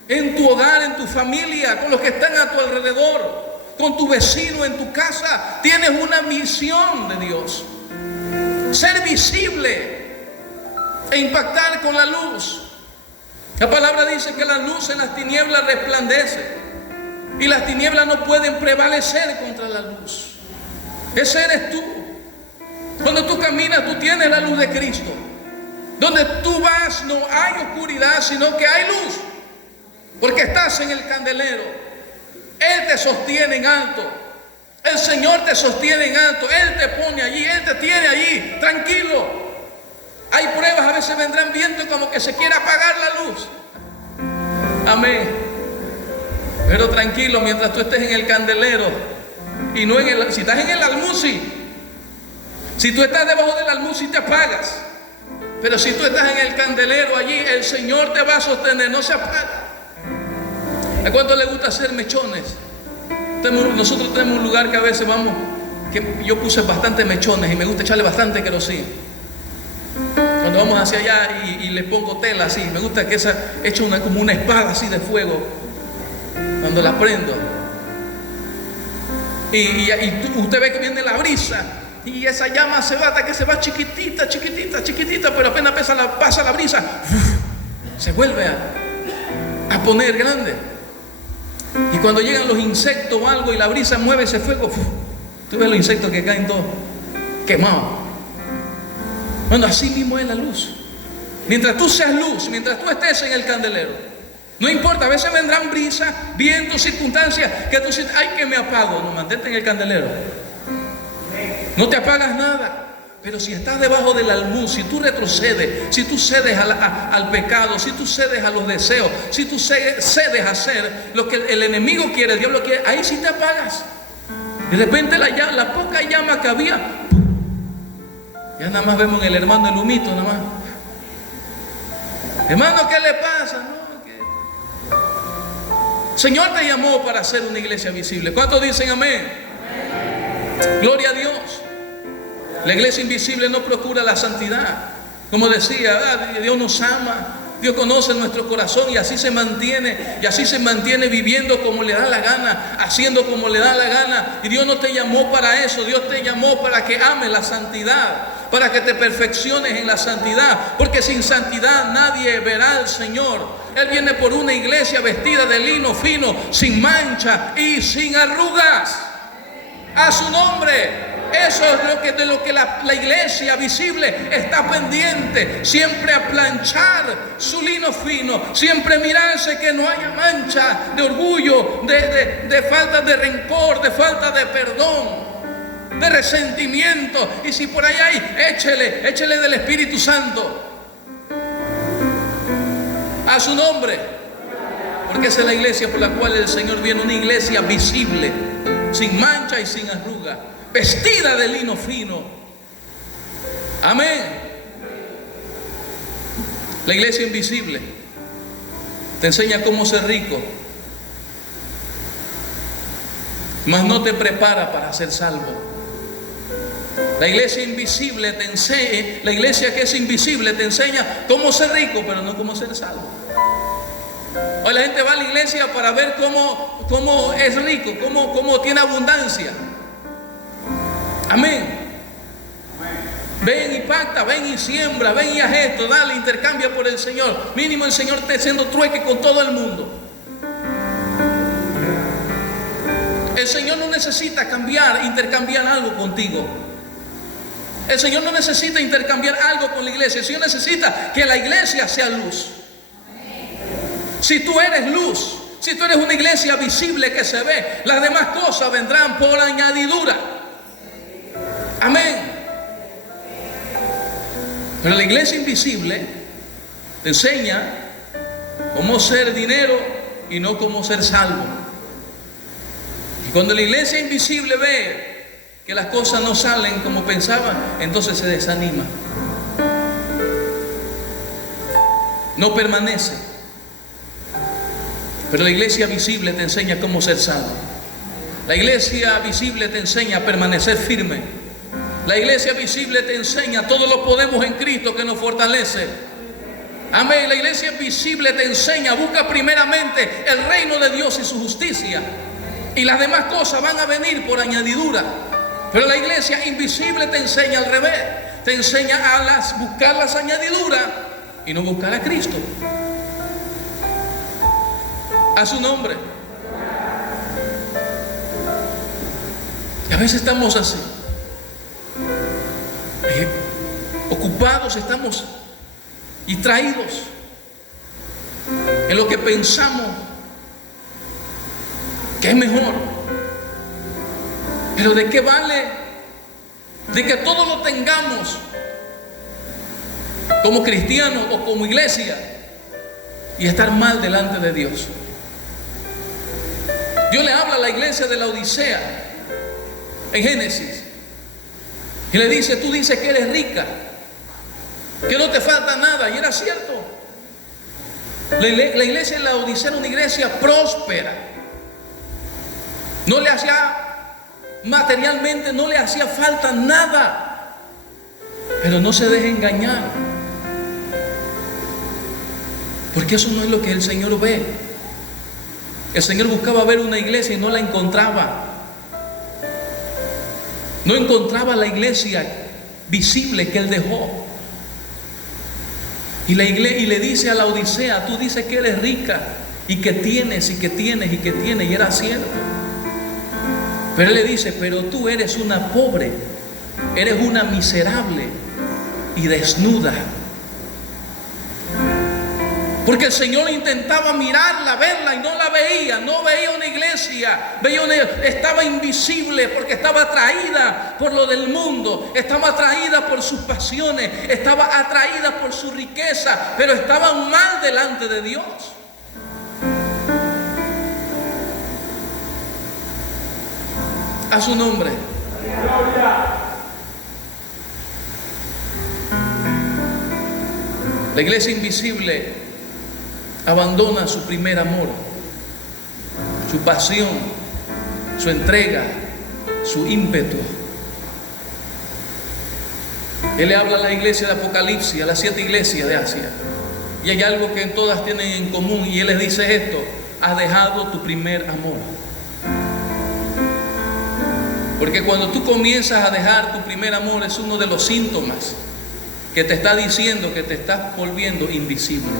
en tu hogar, en tu familia, con los que están a tu alrededor, con tu vecino, en tu casa. Tienes una misión de Dios. Ser visible e impactar con la luz. La palabra dice que la luz en las tinieblas resplandece y las tinieblas no pueden prevalecer contra la luz. Ese eres tú. Cuando tú caminas, tú tienes la luz de Cristo. Donde tú vas no hay oscuridad, sino que hay luz, porque estás en el candelero. Él te sostiene en alto. El Señor te sostiene en alto. Él te pone allí, Él te tiene allí, tranquilo. Hay pruebas, a veces vendrán viento como que se quiere apagar la luz. Amén. Pero tranquilo, mientras tú estés en el candelero y no si estás en el almud, sí. Si tú estás debajo del almud, sí te apagas. Pero si tú estás en el candelero allí, el Señor te va a sostener, no se apaga. ¿A cuánto le gusta hacer mechones? Nosotros tenemos un lugar que a veces vamos, que yo puse bastante mechones y me gusta echarle bastante querosín. Cuando vamos hacia allá y le pongo tela así, me gusta que esa eche como una espada así de fuego cuando la prendo. Y usted ve que viene la brisa y esa llama se va hasta que se va chiquitita, chiquitita, chiquitita, pero apenas pasa la brisa, se vuelve a poner grande. Y cuando llegan los insectos o algo y la brisa mueve ese fuego, tú ves los insectos que caen todos quemados. Bueno, así mismo es la luz. Mientras tú seas luz, mientras tú estés en el candelero, no importa, a veces vendrán brisas, vientos, circunstancias que tú dices, ay, que me apago. No, mantente en el candelero. No te apagas nada. Pero si estás debajo del almud, si tú retrocedes, si tú cedes al pecado, si tú cedes a los deseos, si tú cedes a hacer lo que el enemigo quiere, el diablo quiere, ahí sí te apagas. De repente la poca llama que había, ya nada más vemos en el hermano el humito, nada más. Hermano, ¿qué le pasa? No, ¿qué? Señor te llamó para hacer una iglesia visible. ¿Cuántos dicen amén? Gloria a Dios. La iglesia invisible no procura la santidad. Como decía, Dios nos ama, Dios conoce nuestro corazón y así se mantiene viviendo como le da la gana, haciendo como le da la gana. Y Dios no te llamó para eso, Dios te llamó para que ames la santidad, para que te perfecciones en la santidad, porque sin santidad nadie verá al Señor. Él viene por una iglesia vestida de lino fino, sin mancha y sin arrugas. A su nombre. Eso es de lo que la iglesia visible está pendiente. Siempre a planchar su lino fino. Siempre mirarse que no haya mancha de orgullo, de falta de rencor, de falta de perdón, de resentimiento. Y si por ahí hay, échele del Espíritu Santo. A su nombre. Porque esa es la iglesia por la cual el Señor viene. Una iglesia visible, sin mancha y sin arruga, vestida de lino fino. Amén. La iglesia invisible te enseña cómo ser rico, mas no te prepara para ser salvo. La iglesia invisible te enseña, la iglesia que es invisible te enseña cómo ser rico, pero no cómo ser salvo. Hoy la gente va a la iglesia para ver cómo es rico, cómo tiene abundancia. Amén. Ven y pacta, ven y siembra, ven y haz esto, dale, intercambia por el Señor. Mínimo el Señor está haciendo trueque con todo el mundo. El Señor no necesita intercambiar algo contigo. El Señor no necesita intercambiar algo con la iglesia. El Señor necesita que la iglesia sea luz. Si tú eres luz, si tú eres una iglesia visible que se ve, las demás cosas vendrán por añadidura. Amén. Pero la iglesia invisible te enseña cómo ser dinero y no cómo ser salvo. Y cuando la iglesia invisible ve que las cosas no salen como pensaban, entonces se desanima. No permanece. Pero la iglesia visible te enseña cómo ser salvo. La iglesia visible te enseña a permanecer firme. La iglesia visible te enseña, todo lo podemos en Cristo que nos fortalece. Amén. La iglesia visible te enseña, busca primeramente el reino de Dios y su justicia, y las demás cosas van a venir por añadidura. Pero la iglesia invisible te enseña al revés, te enseña a buscar las añadiduras y no buscar a Cristo. A su nombre. Y a veces estamos así, ocupados, estamos distraídos en lo que pensamos que es mejor. Pero ¿de qué vale de que todo lo tengamos como cristianos o como iglesia y estar mal delante de Dios? Dios le habla a la iglesia de la Odisea en Génesis y le dice: tú dices que eres rica, que no te falta nada. Y era cierto. La iglesia de la Odisea era una iglesia próspera. No le hacía materialmente, no le hacía falta nada. Pero no se deje engañar, porque eso no es lo que el Señor ve. El Señor buscaba ver una iglesia y no la encontraba. No encontraba la iglesia visible que Él dejó. Y le dice a la Odisea: tú dices que eres rica y que tienes y que tienes y que tienes, y era cierto. Pero Él le dice: pero tú eres una pobre, eres una miserable y desnuda. Porque el Señor intentaba mirarla, verla, y no la veía. No veía una iglesia, estaba invisible, porque estaba atraída por lo del mundo, estaba atraída por sus pasiones, estaba atraída por su riqueza, pero estaban mal delante de Dios. A su nombre. La iglesia invisible abandona su primer amor, su pasión, su entrega, su ímpetu. Él le habla a la iglesia de Apocalipsis, a las 7 iglesias de Asia, y hay algo que todas tienen en común, y Él les dice esto: has dejado tu primer amor. Porque cuando tú comienzas a dejar tu primer amor, es uno de los síntomas que te está diciendo que te estás volviendo invisible,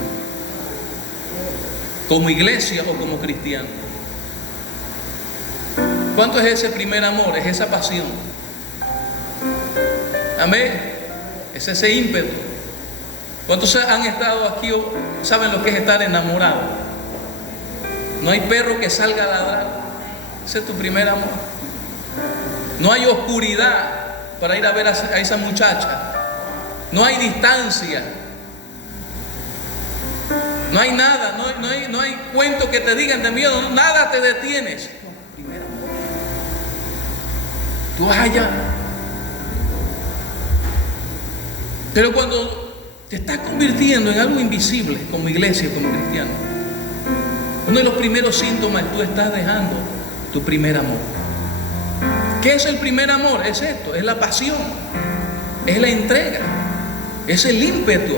como iglesia o como cristiano. ¿Cuánto es ese primer amor? Es esa pasión. Amén. Es ese ímpetu. ¿Cuántos han estado aquí o saben lo que es estar enamorado? No hay perro que salga a ladrar. Ese es tu primer amor. No hay oscuridad para ir a ver a esa muchacha. No hay distancia. No hay nada, no hay cuento que te digan de miedo, nada te detienes. No, primer amor. Tú vas allá. Pero cuando te estás convirtiendo en algo invisible, como iglesia, como cristiano, uno de los primeros síntomas, tú estás dejando tu primer amor. ¿Qué es el primer amor? Es esto, es la pasión, es la entrega, es el ímpetu,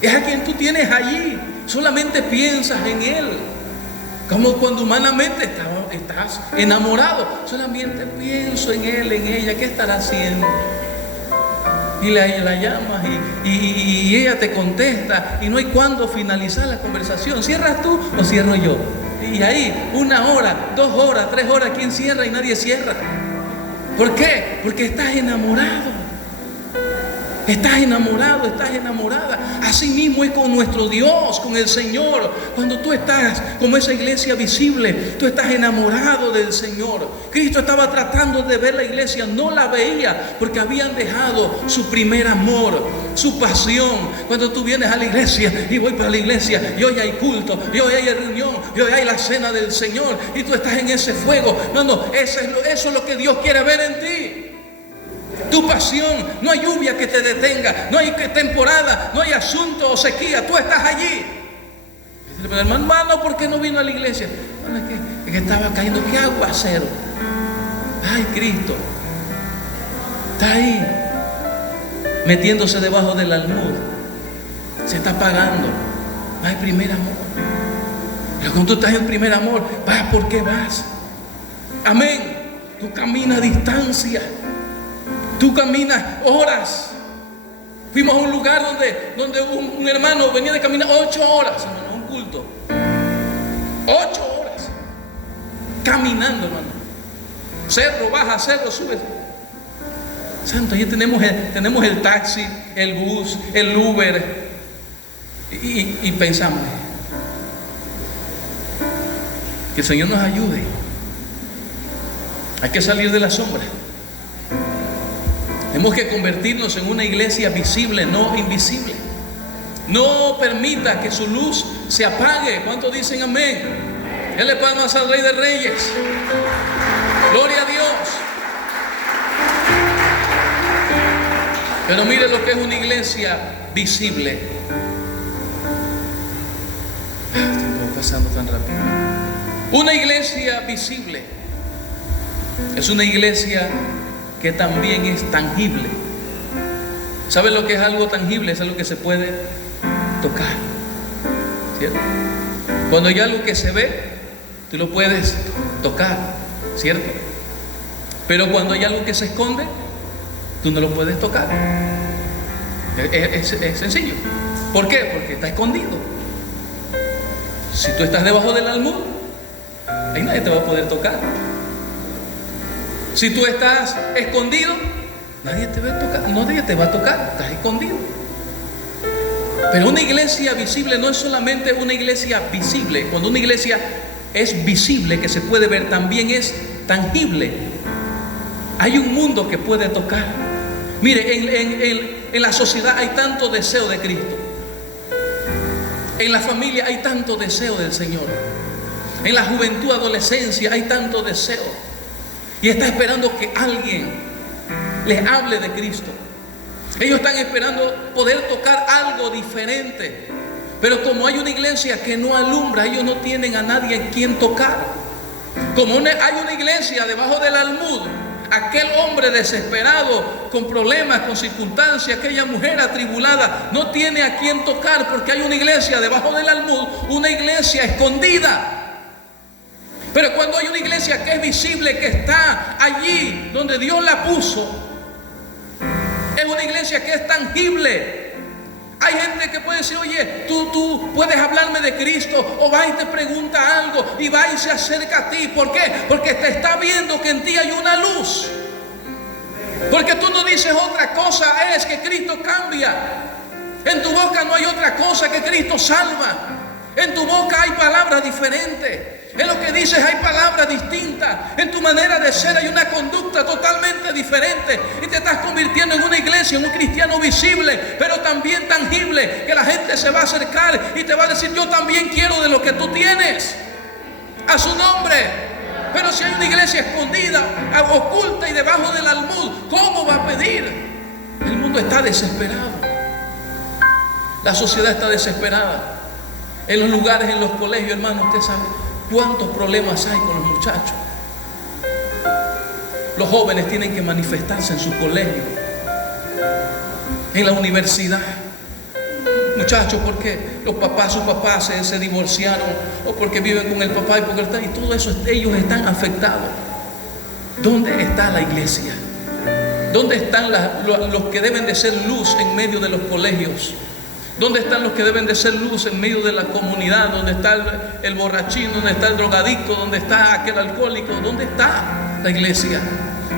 es a quien tú tienes allí. Solamente piensas en Él, como cuando humanamente estás enamorado. Solamente pienso en Él, en ella. ¿Qué estará haciendo? Y la llamas y ella te contesta, y no hay cuándo finalizar la conversación. ¿Cierras tú o cierro yo? Y ahí 1 hora, 2 horas, 3 horas, ¿quién cierra? Y nadie cierra. ¿Por qué? Porque estás enamorado. Estás enamorado, estás enamorada. Así mismo es con nuestro Dios, con el Señor. Cuando tú estás como esa iglesia visible, tú estás enamorado del Señor. Cristo estaba tratando de ver la iglesia, no la veía, porque habían dejado su primer amor, su pasión. Cuando tú vienes a la iglesia, y voy para la iglesia, y hoy hay culto, y hoy hay reunión, y hoy hay la cena del Señor, y tú estás en ese fuego. No, eso es lo que Dios quiere ver en ti. Tu pasión, no hay lluvia que te detenga, no hay temporada, no hay asunto o sequía, tú estás allí. Hermano, ¿por qué no vino a la iglesia? Bueno, es que estaba cayendo, qué aguacero. Ay, Cristo está ahí, metiéndose debajo del almud, se está apagando. No hay primer amor. Pero cuando tú estás en primer amor, vas porque vas. Amén. Tú caminas a distancia. Tú caminas horas. Fuimos a un lugar donde un hermano venía de caminar 8 horas, hermano, un culto. 8 horas. Caminando, hermano. Cerro, baja, cerro, sube. Santo, ahí tenemos el taxi, el bus, el Uber. Y pensamos que el Señor nos ayude. Hay que salir de la sombra. Tenemos que convertirnos en una iglesia visible, no invisible. No permita que su luz se apague. ¿Cuántos dicen amén? Él le puede más al Rey de Reyes. Gloria a Dios. Pero mire lo que es una iglesia visible. Estoy pasando tan rápido. Una iglesia visible es una iglesia que también es tangible. ¿Saben lo que es algo tangible? Es algo que se puede tocar, ¿cierto? Cuando hay algo que se ve, tú lo puedes tocar, ¿cierto? Pero cuando hay algo que se esconde, tú no lo puedes tocar. Es sencillo. ¿Por qué? Porque está escondido. Si tú estás debajo del almud, ahí nadie te va a poder tocar. Si tú estás escondido, nadie te va a tocar, nadie te va a tocar, estás escondido. Pero una iglesia visible no es solamente una iglesia visible. Cuando una iglesia es visible, que se puede ver, también es tangible. Hay un mundo que puede tocar. Mire, en la sociedad hay tanto deseo de Cristo. En la familia hay tanto deseo del Señor. En la juventud, adolescencia hay tanto deseo. Y está esperando que alguien les hable de Cristo. Ellos están esperando poder tocar algo diferente. Pero como hay una iglesia que no alumbra, ellos no tienen a nadie en quien tocar. Como hay una iglesia debajo del almud, aquel hombre desesperado, con problemas, con circunstancias, aquella mujer atribulada, no tiene a quien tocar, porque hay una iglesia debajo del almud, una iglesia escondida. Pero cuando hay una iglesia que es visible, que está allí donde Dios la puso, es una iglesia que es tangible. Hay gente que puede decir: oye, tú puedes hablarme de Cristo, o va y te pregunta algo, y va y se acerca a ti. ¿Por qué? Porque te está viendo que en ti hay una luz. Porque tú no dices otra cosa, es que Cristo cambia. En tu boca no hay otra cosa, que Cristo salva. En tu boca hay palabras diferentes. En lo que dices hay palabras distintas. En tu manera de ser hay una conducta totalmente diferente. Y te estás convirtiendo en una iglesia, en un cristiano visible, pero también tangible, que la gente se va a acercar y te va a decir: yo también quiero de lo que tú tienes, a su nombre. Pero si hay una iglesia escondida, oculta y debajo del almud, ¿cómo va a pedir? El mundo está desesperado. La sociedad está desesperada. En los lugares, en los colegios, hermano, usted sabe cuántos problemas hay con los muchachos. Los jóvenes tienen que manifestarse en su colegio, en la universidad. Muchachos, porque sus papás se divorciaron, o porque viven con el papá y todo eso, ellos están afectados. ¿Dónde está la iglesia? ¿Dónde están los que deben de ser luz en medio de los colegios? ¿Dónde están los que deben de ser luz en medio de la comunidad? ¿Dónde está el borrachín? ¿Dónde está el drogadicto? ¿Dónde está aquel alcohólico? ¿Dónde está la iglesia?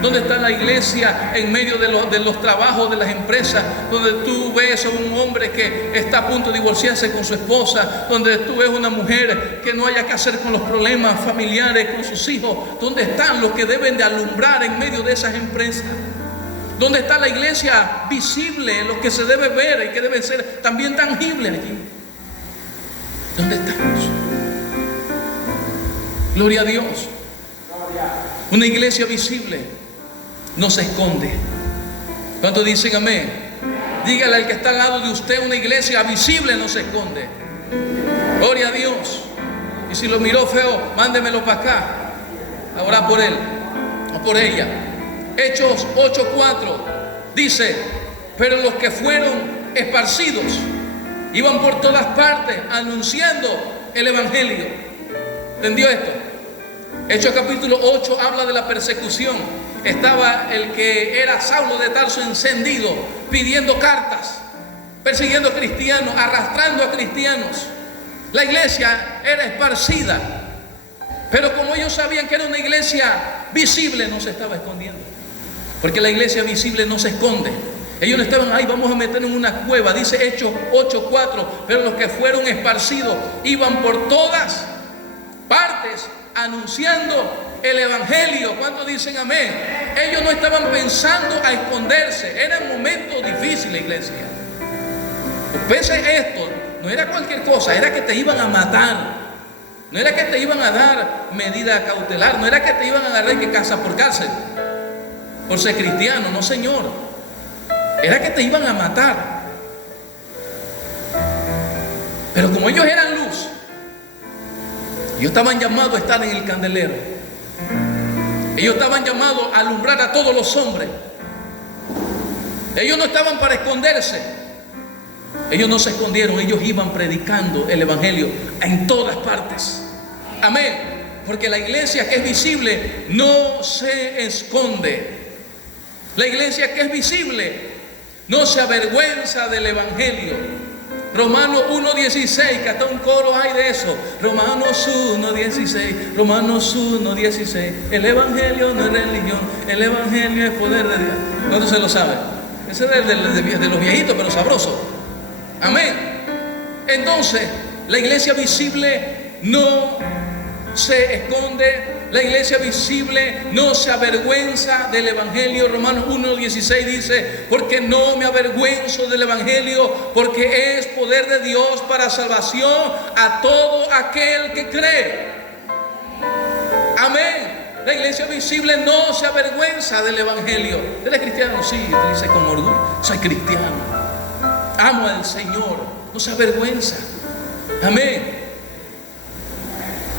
¿Dónde está la iglesia en medio de los trabajos de las empresas? Donde tú ves a un hombre que está a punto de divorciarse con su esposa. Donde tú ves una mujer que no haya que hacer con los problemas familiares con sus hijos. ¿Dónde están los que deben de alumbrar en medio de esas empresas? ¿Dónde está la iglesia visible, los que se debe ver y que deben ser también tangibles allí? ¿Dónde estamos? Gloria a Dios. Una iglesia visible no se esconde. ¿Cuántos dicen amén? Dígale al que está al lado de usted: una iglesia visible no se esconde. Gloria a Dios. Y si lo miró feo, mándemelo para acá a orar por él o por ella. Hechos 8:4 dice: pero los que fueron esparcidos iban por todas partes anunciando el evangelio. ¿Entendió esto? Hechos capítulo 8 habla de la persecución. Estaba el que era Saulo de Tarso encendido, pidiendo cartas, persiguiendo cristianos, arrastrando a cristianos. La iglesia era esparcida, pero como ellos sabían que era una iglesia visible, no se estaba escondiendo. Porque la iglesia visible no se esconde. Ellos no estaban ahí: vamos a meternos en una cueva. Dice Hechos 8:4: pero los que fueron esparcidos iban por todas partes anunciando el evangelio. ¿Cuántos dicen amén? Ellos no estaban pensando a esconderse. Eran momentos difíciles, iglesia. Pese a esto, no era cualquier cosa, era que te iban a matar. No era que te iban a dar medida cautelar, no era que te iban a agarrar que casa por cárcel por ser cristiano, no señor. Era que te iban a matar. Pero como ellos eran luz, ellos estaban llamados a estar en el candelero. Ellos estaban llamados a alumbrar a todos los hombres. Ellos no estaban para esconderse. Ellos no se escondieron, ellos iban predicando el evangelio en todas partes. Amén. Porque la iglesia que es visible no se esconde. La iglesia que es visible no se avergüenza del evangelio. Romanos 1:16, que hasta un coro hay de eso. Romanos 1:16, Romanos 1:16. El evangelio no es religión, el evangelio es poder de Dios. ¿Cuántos se lo saben? Ese es de los viejitos, pero sabroso. Amén. Entonces, la iglesia visible no se esconde. La iglesia visible no se avergüenza del evangelio. Romanos 1:16 dice: porque no me avergüenzo del evangelio, porque es poder de Dios para salvación a todo aquel que cree. Amén. La iglesia visible no se avergüenza del evangelio. ¿Eres cristiano? Sí, dice con orgullo: soy cristiano, amo al Señor. No se avergüenza. Amén.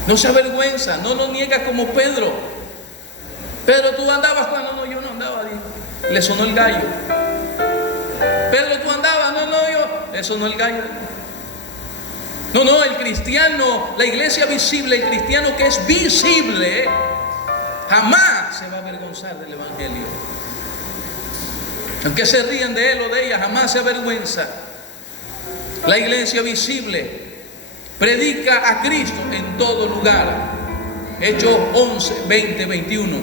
No se avergüenza, no lo niega como Pedro. Pedro, tú andabas cuando no, yo no andaba. Le sonó el gallo. Pedro, tú andabas, no, yo. Le sonó el gallo. No, el cristiano, la iglesia visible, el cristiano que es visible, jamás se va a avergonzar del evangelio. Aunque se ríen de él o de ella, jamás se avergüenza. La iglesia visible predica a Cristo en todo lugar. Hechos 11, 20, 21.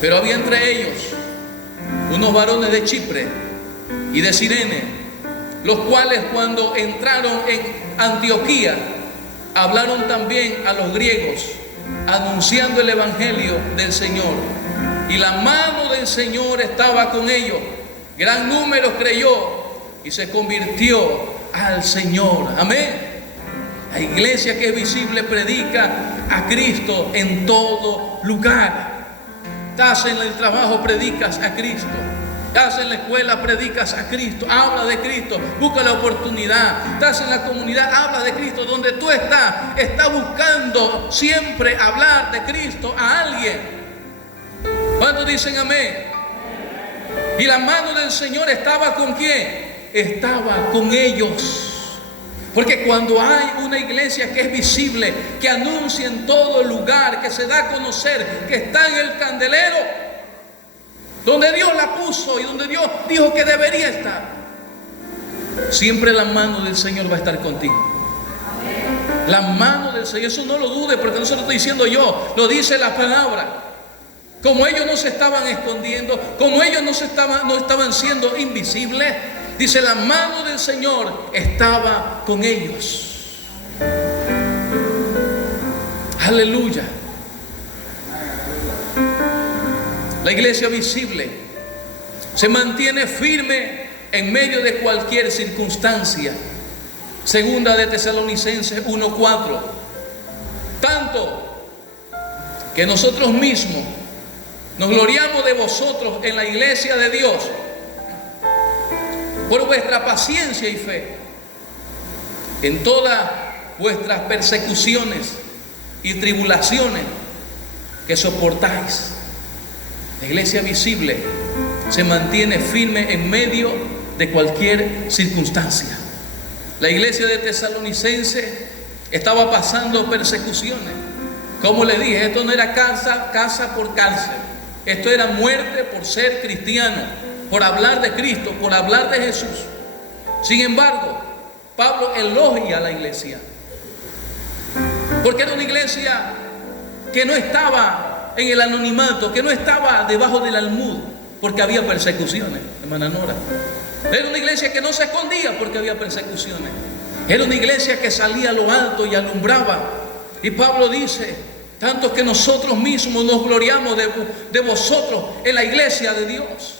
Pero había entre ellos unos varones de Chipre y de Cirene, los cuales cuando entraron en Antioquía hablaron también a los griegos, anunciando el evangelio del Señor. Y la mano del Señor estaba con ellos. Gran número creyó y se convirtió al Señor. Amén. La iglesia que es visible predica a Cristo en todo lugar. Estás en el trabajo, predicas a Cristo. Estás en la escuela, predicas a Cristo. Habla de Cristo, busca la oportunidad. Estás en la comunidad, habla de Cristo. Donde tú estás buscando siempre hablar de Cristo a alguien. ¿Cuántos dicen amén? Y la mano del Señor estaba con ¿quién? Estaba con ellos. Porque cuando hay una iglesia que es visible, que anuncia en todo lugar, que se da a conocer, que está en el candelero, donde Dios la puso y donde Dios dijo que debería estar, siempre la mano del Señor va a estar contigo. La mano del Señor, eso no lo dudes, porque no se lo estoy diciendo yo, lo dice la palabra. Como ellos no se estaban escondiendo, como ellos no estaban siendo invisibles, dice, la mano del Señor estaba con ellos. Aleluya. La iglesia visible se mantiene firme en medio de cualquier circunstancia. Segunda de Tesalonicenses 1:4. Tanto que nosotros mismos nos gloriamos de vosotros en la iglesia de Dios por vuestra paciencia y fe en todas vuestras persecuciones y tribulaciones que soportáis. La iglesia visible se mantiene firme en medio de cualquier circunstancia. La iglesia de Tesalonicense estaba pasando persecuciones. Como le dije, esto no era casa por cárcel. Esto era muerte por ser cristiano, por hablar de Cristo, por hablar de Jesús. Sin embargo, Pablo elogia a la iglesia, porque era una iglesia que no estaba en el anonimato, que no estaba debajo del almud, porque había persecuciones, hermana Nora. Era una iglesia que no se escondía porque había persecuciones. Era una iglesia que salía a lo alto y alumbraba. Y Pablo dice, tanto que nosotros mismos nos gloriamos de vosotros en la iglesia de Dios,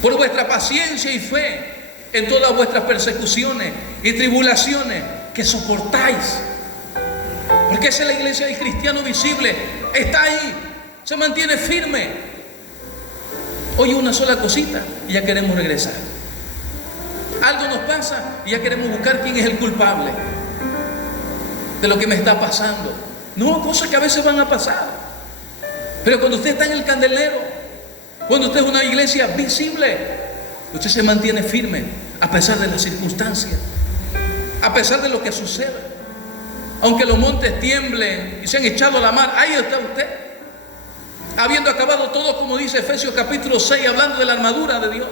por vuestra paciencia y fe en todas vuestras persecuciones y tribulaciones que soportáis. Porque esa es la iglesia del cristiano visible. Está ahí, se mantiene firme. Oye, una sola cosita y ya queremos regresar. Algo nos pasa y ya queremos buscar quién es el culpable de lo que me está pasando. No, cosas que a veces van a pasar. Pero cuando usted está en el candelero, cuando usted es una iglesia visible, usted se mantiene firme a pesar de las circunstancias, a pesar de lo que suceda. Aunque los montes tiemblen y se han echado a la mar, ahí está usted, habiendo acabado todo, como dice Efesios capítulo 6, hablando de la armadura de Dios.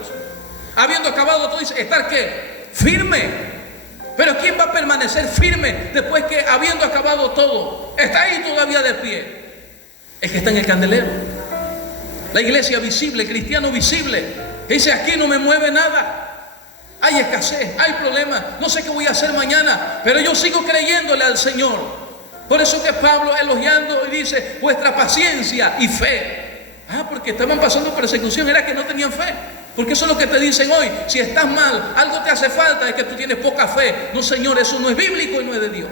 Habiendo acabado todo, dice, ¿estar qué? Firme. Pero ¿quién va a permanecer firme después que habiendo acabado todo, está ahí todavía de pie? El que está en el candelero. La iglesia visible, el cristiano visible, que dice, aquí no me mueve nada. Hay escasez, hay problemas, no sé qué voy a hacer mañana, pero yo sigo creyéndole al Señor. Por eso que Pablo elogiando y dice, vuestra paciencia y fe. Porque estaban pasando persecución, era que no tenían fe. Porque eso es lo que te dicen hoy. Si estás mal, algo te hace falta, es que tú tienes poca fe. No, Señor, eso no es bíblico y no es de Dios.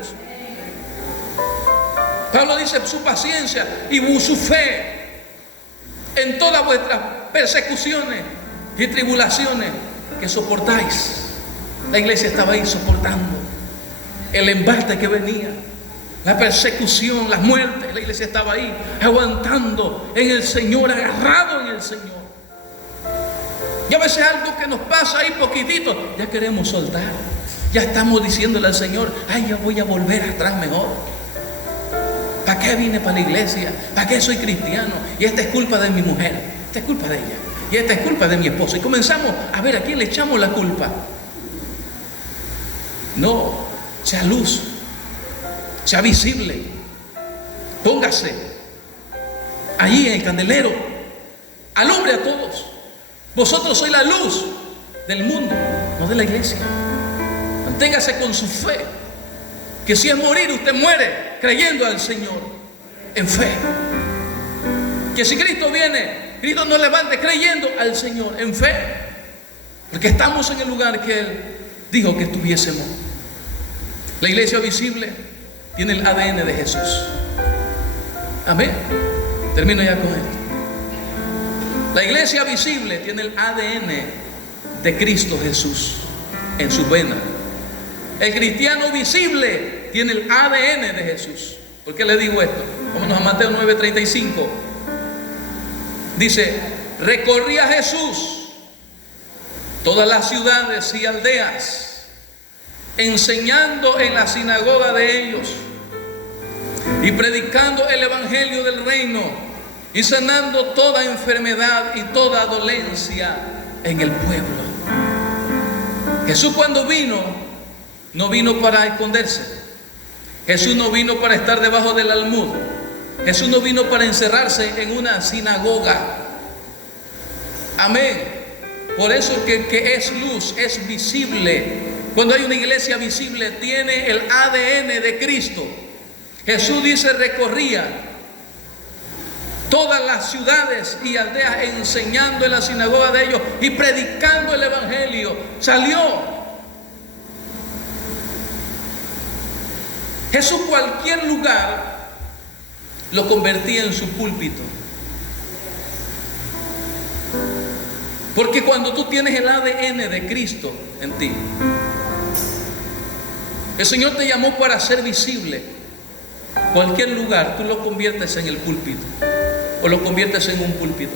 Pablo dice su paciencia y su fe en todas vuestras persecuciones y tribulaciones que soportáis. La iglesia estaba ahí soportando el embate que venía, la persecución, las muertes. La iglesia estaba ahí aguantando en el Señor, agarrado en el Señor. Y a veces algo que nos pasa ahí poquitito, ya queremos soltar. Ya estamos diciéndole al Señor, ay, ya voy a volver atrás mejor. ¿Para qué vine para la iglesia? ¿Para qué soy cristiano? Y esta es culpa de mi mujer, esta es culpa de ella, y esta es culpa de mi esposo. Y comenzamos a ver a quién le echamos la culpa. No, sea luz, sea visible, póngase allí en el candelero, alumbre a todos. Vosotros sois la luz del mundo, no de la iglesia. Manténgase con su fe, que si es morir, usted muere creyendo al Señor en fe. Que si Cristo viene, Cristo nos levante creyendo al Señor en fe, porque estamos en el lugar que Él dijo que estuviésemos. La iglesia visible tiene el ADN de Jesús. Amén. Termino ya con esto. La iglesia visible tiene el ADN de Cristo Jesús en su vena. El cristiano visible tiene el ADN de Jesús. ¿Por qué le digo esto? Vámonos a Mateo 9:35. Dice, recorría Jesús todas las ciudades y aldeas, enseñando en la sinagoga de ellos y predicando el evangelio del reino y sanando toda enfermedad y toda dolencia en el pueblo. Jesús cuando vino, no vino para esconderse. Jesús no vino para estar debajo del almud. Jesús no vino para encerrarse en una sinagoga. Amén. Por eso que es luz, es visible. Cuando hay una iglesia visible, tiene el ADN de Cristo. Jesús dice, recorría todas las ciudades y aldeas, enseñando en la sinagoga de ellos y predicando el evangelio. Salió. Jesús cualquier lugar lo convertía en su púlpito. Porque cuando tú tienes el ADN de Cristo en ti, el Señor te llamó para ser visible. Cualquier lugar tú lo conviertes en el púlpito, o lo conviertes en un púlpito.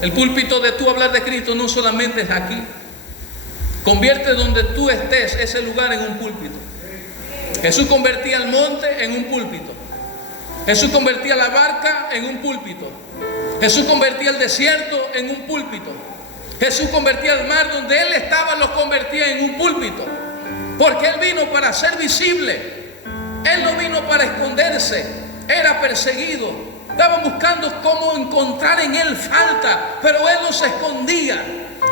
El púlpito de tú hablar de Cristo no solamente es aquí. Convierte donde tú estés ese lugar en un púlpito. Jesús convertía el monte en un púlpito. Jesús convertía la barca en un púlpito. Jesús convertía el desierto en un púlpito. Jesús convertía el mar donde Él estaba, lo convertía en un púlpito. Porque Él vino para ser visible. Él no vino para esconderse. Era perseguido. Estaban buscando cómo encontrar en Él falta, pero Él no se escondía.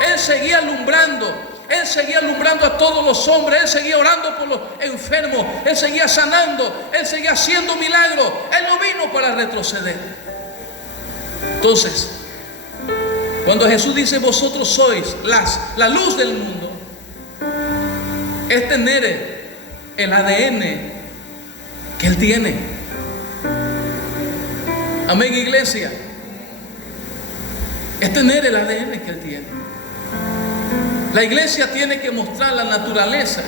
Él seguía alumbrando. Él seguía alumbrando a todos los hombres. Él seguía orando por los enfermos. Él seguía sanando. Él seguía haciendo milagros. Él no vino para retroceder. Entonces, cuando Jesús dice vosotros sois la luz del mundo, es tener el ADN que Él tiene. Amén, iglesia. Es tener el ADN que Él tiene. La iglesia tiene que mostrar la naturaleza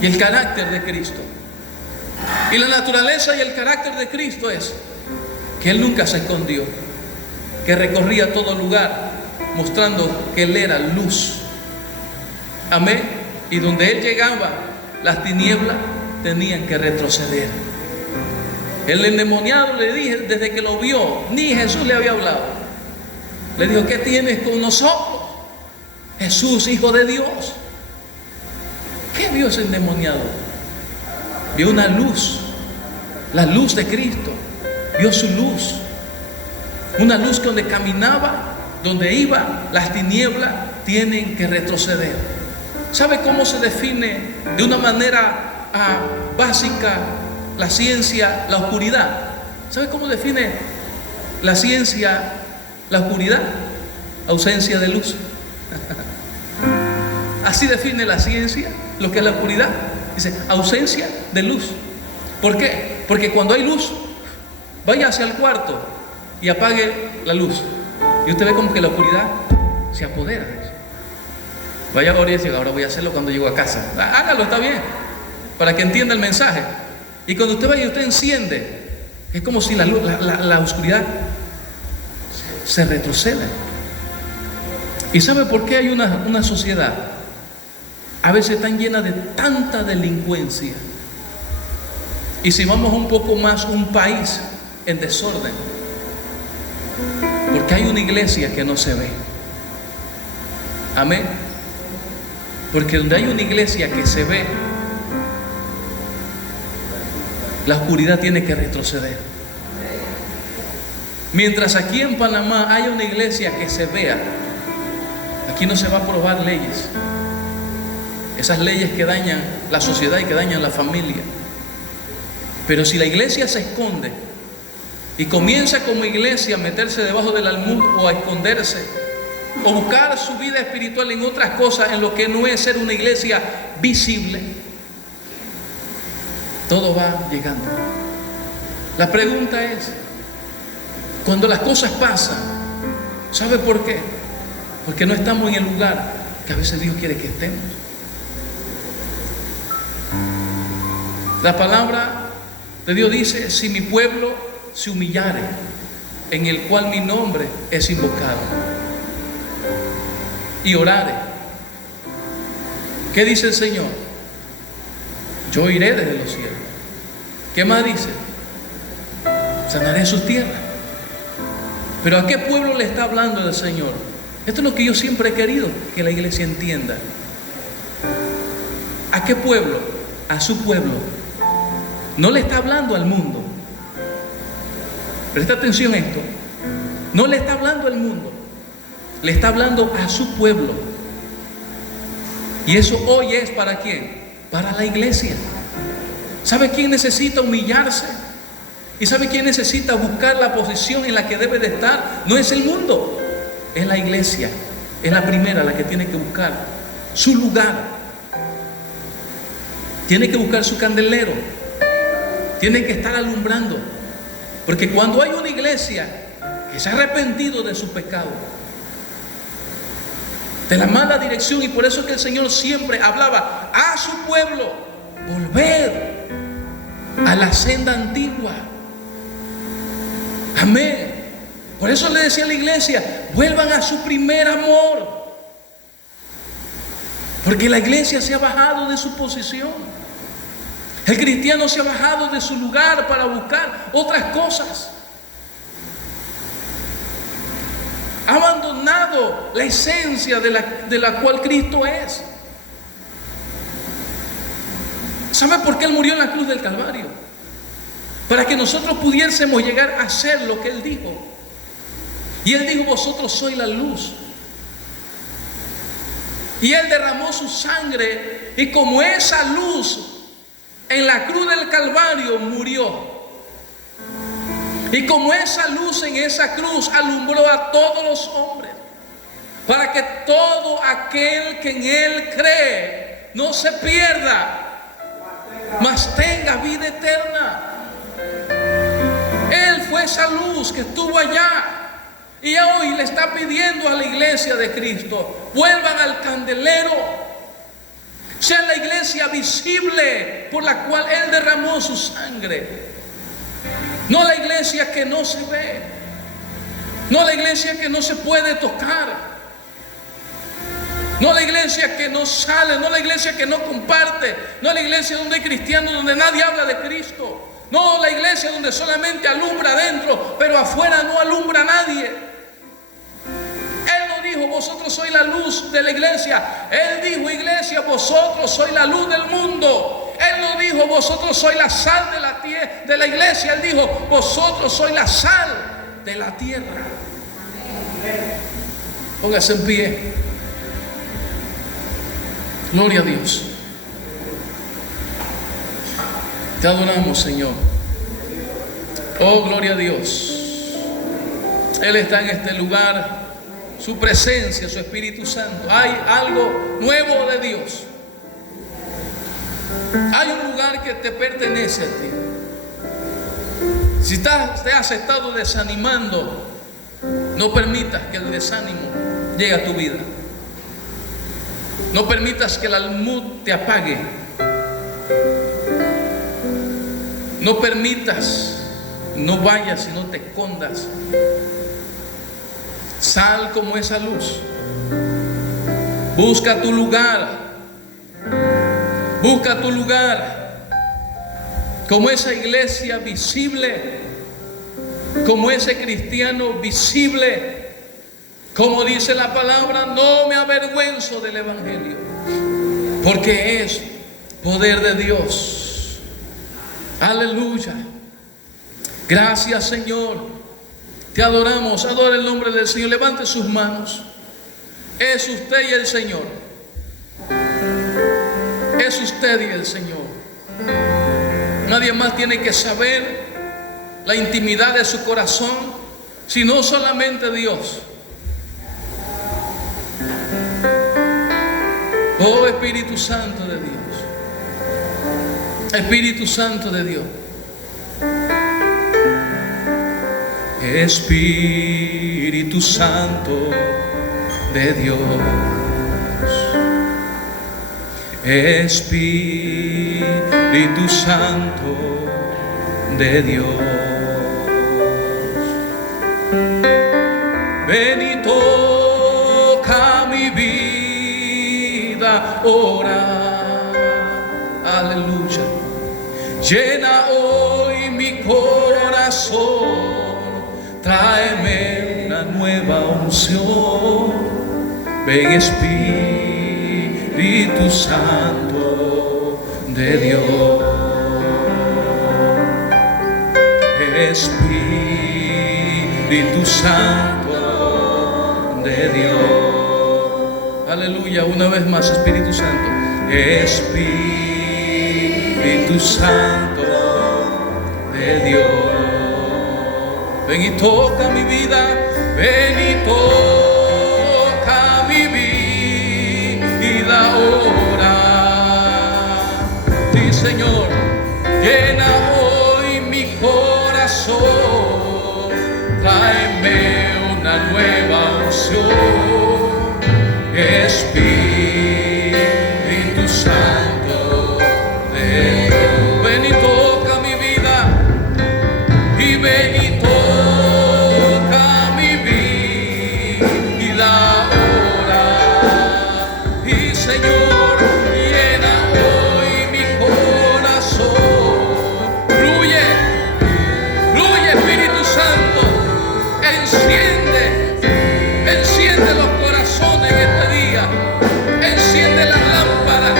y el carácter de Cristo. Y la naturaleza y el carácter de Cristo es que Él nunca se escondió, que recorría todo lugar mostrando que Él era luz. Amén. Y donde Él llegaba, las tinieblas tenían que retroceder. El endemoniado le dije, desde que lo vio, ni Jesús le había hablado, le dijo, ¿qué tienes con nosotros? Jesús, Hijo de Dios. ¿Qué vio ese endemoniado? Vio una luz, la luz de Cristo. Vio su luz, una luz que donde caminaba, donde iba, las tinieblas tienen que retroceder. ¿Sabe cómo se define de una manera básica la ciencia, la oscuridad? ¿Sabe cómo define la ciencia la oscuridad? Ausencia de luz. Así define la ciencia lo que es la oscuridad. Dice, ausencia de luz. ¿Por qué? Porque cuando hay luz, vaya hacia el cuarto y apague la luz, y usted ve como que la oscuridad se apodera de eso. Vaya ahora y dice, ahora voy a hacerlo cuando llego a casa. Hágalo, está bien, para que entienda el mensaje. Y cuando usted vaya y usted enciende, es como si la oscuridad se retrocede. ¿Y sabe por qué hay una sociedad a veces tan llena de tanta delincuencia? Y si vamos un poco más, un país en desorden, porque hay una iglesia que no se ve. Amén. Porque donde hay una iglesia que se ve, la oscuridad tiene que retroceder. Mientras aquí en Panamá haya una iglesia que se vea, aquí no se va a aprobar leyes. Esas leyes que dañan la sociedad y que dañan la familia. Pero si la iglesia se esconde y comienza como iglesia a meterse debajo del almud o a esconderse o buscar su vida espiritual en otras cosas, en lo que no es ser una iglesia visible, todo va llegando. La pregunta es, cuando las cosas pasan, ¿sabe por qué? Porque no estamos en el lugar que a veces Dios quiere que estemos. La palabra de Dios dice, si mi pueblo se humillare, en el cual mi nombre es invocado, y orare, ¿qué dice el Señor? Yo iré desde los cielos. ¿Qué más dice? Sanaré sus tierras. Pero ¿a qué pueblo le está hablando el Señor? Esto es lo que yo siempre he querido que la iglesia entienda. ¿A qué pueblo? A su pueblo. No le está hablando al mundo. Presta atención a esto. No le está hablando al mundo. Le está hablando a su pueblo. Y eso hoy es ¿para quién? Para la iglesia. ¿Sabe quién necesita humillarse? ¿Y sabe quién necesita buscar la posición en la que debe de estar? No es el mundo, es la iglesia. Es la primera la que tiene que buscar su lugar. Tiene que buscar su candelero. Tiene que estar alumbrando. Porque cuando hay una iglesia que se ha arrepentido de su pecado, de la mala dirección, y por eso es que el Señor siempre hablaba a su pueblo, volver a la senda antigua. Amén. Por eso le decía a la iglesia, vuelvan a su primer amor. Porque la iglesia se ha bajado de su posición. El cristiano se ha bajado de su lugar para buscar otras cosas. Ha abandonado la esencia de la cual Cristo es. ¿Sabe por qué Él murió en la cruz del Calvario? Para que nosotros pudiésemos llegar a hacer lo que Él dijo. Y Él dijo, vosotros sois la luz. Y Él derramó su sangre, y como esa luz en la cruz del Calvario murió, y como esa luz en esa cruz alumbró a todos los hombres, para que todo aquel que en Él cree no se pierda, mas tenga vida eterna. Él fue esa luz que estuvo allá. Y hoy le está pidiendo a la iglesia de Cristo, vuelvan al candelero, sea la iglesia visible por la cual Él derramó su sangre. No la iglesia que no se ve, no la iglesia que no se puede tocar, no la iglesia que no sale, no la iglesia que no comparte, no la iglesia donde hay cristianos, donde nadie habla de Cristo. No la iglesia donde solamente alumbra adentro, pero afuera no alumbra a nadie. Él nos dijo, vosotros sois la luz de la iglesia. Él dijo, iglesia, vosotros sois la luz del mundo. Él no dijo, vosotros sois la sal de la tierra, de la iglesia. Él dijo, vosotros sois la sal de la tierra. Póngase en pie. Gloria a Dios. Te adoramos, Señor. Oh, gloria a Dios. Él está en este lugar. Su presencia, su Espíritu Santo. Hay algo nuevo de Dios. Hay un lugar que te pertenece a ti. Si te has estado desanimando, no permitas que el desánimo llegue a tu vida. No permitas que el almud te apague. No permitas, no vayas y no te escondas. Sal como esa luz. Busca tu lugar. Busca tu lugar. Como esa iglesia visible. Como ese cristiano visible. Como dice la palabra, no me avergüenzo del evangelio, porque es poder de Dios. Aleluya. Gracias, Señor. Te adoramos. Adora el nombre del Señor. Levante sus manos. Es usted y el Señor. Es usted y el Señor. Nadie más tiene que saber la intimidad de su corazón, sino solamente Dios. Oh, Espíritu Santo de Dios. Espíritu Santo de Dios. Espíritu Santo de Dios. Espíritu Santo de Dios. Ven y toca mi vida ahora. Aleluya. Llena hoy mi corazón. Tráeme una nueva unción. Ven, Espíritu Santo de Dios. Espíritu Santo de Dios. Aleluya. Una vez más, Espíritu Santo. Espíritu Santo de Dios. Ven y toca mi vida, ven y toca mi vida ahora. Sí, Señor, llena hoy mi corazón, tráeme una nueva unción. Espíritu Santo de Dios. Ven y toca mi vida, y ven y enciende los corazones este día. Enciende las lámparas.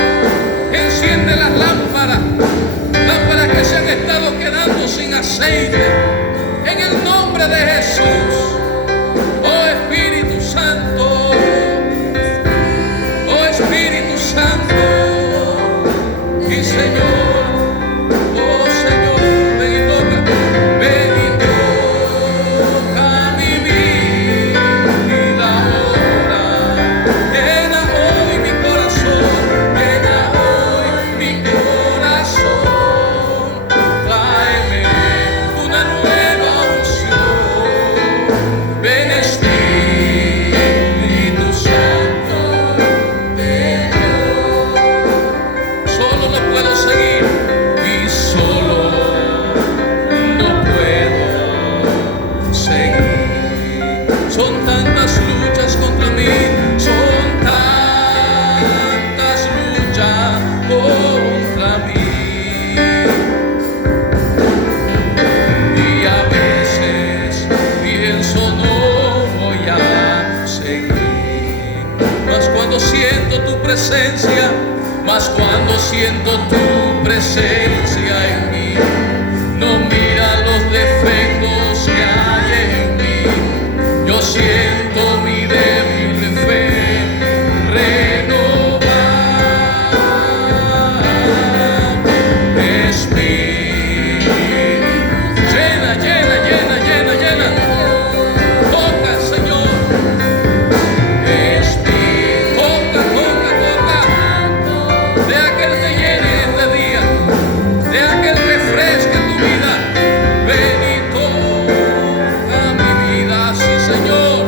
Enciende las lámparas. Lámparas que se han estado quedando sin aceite. En el nombre de Jesús. Oh Espíritu Santo. Oh Espíritu Santo. Y Señor. presencia, mas cuando siento tu presencia en mí, no mira los defectos que hay en mí. Yo siento mi débil fe renovar. Espíritu, llena, llena, llena, llena, llena. Toca, Señor. Espíritu, toca, toca, toca. Deja que Él te llene este día. Deja que Él refresque tu vida. Ven y toca mi vida, sí, Señor.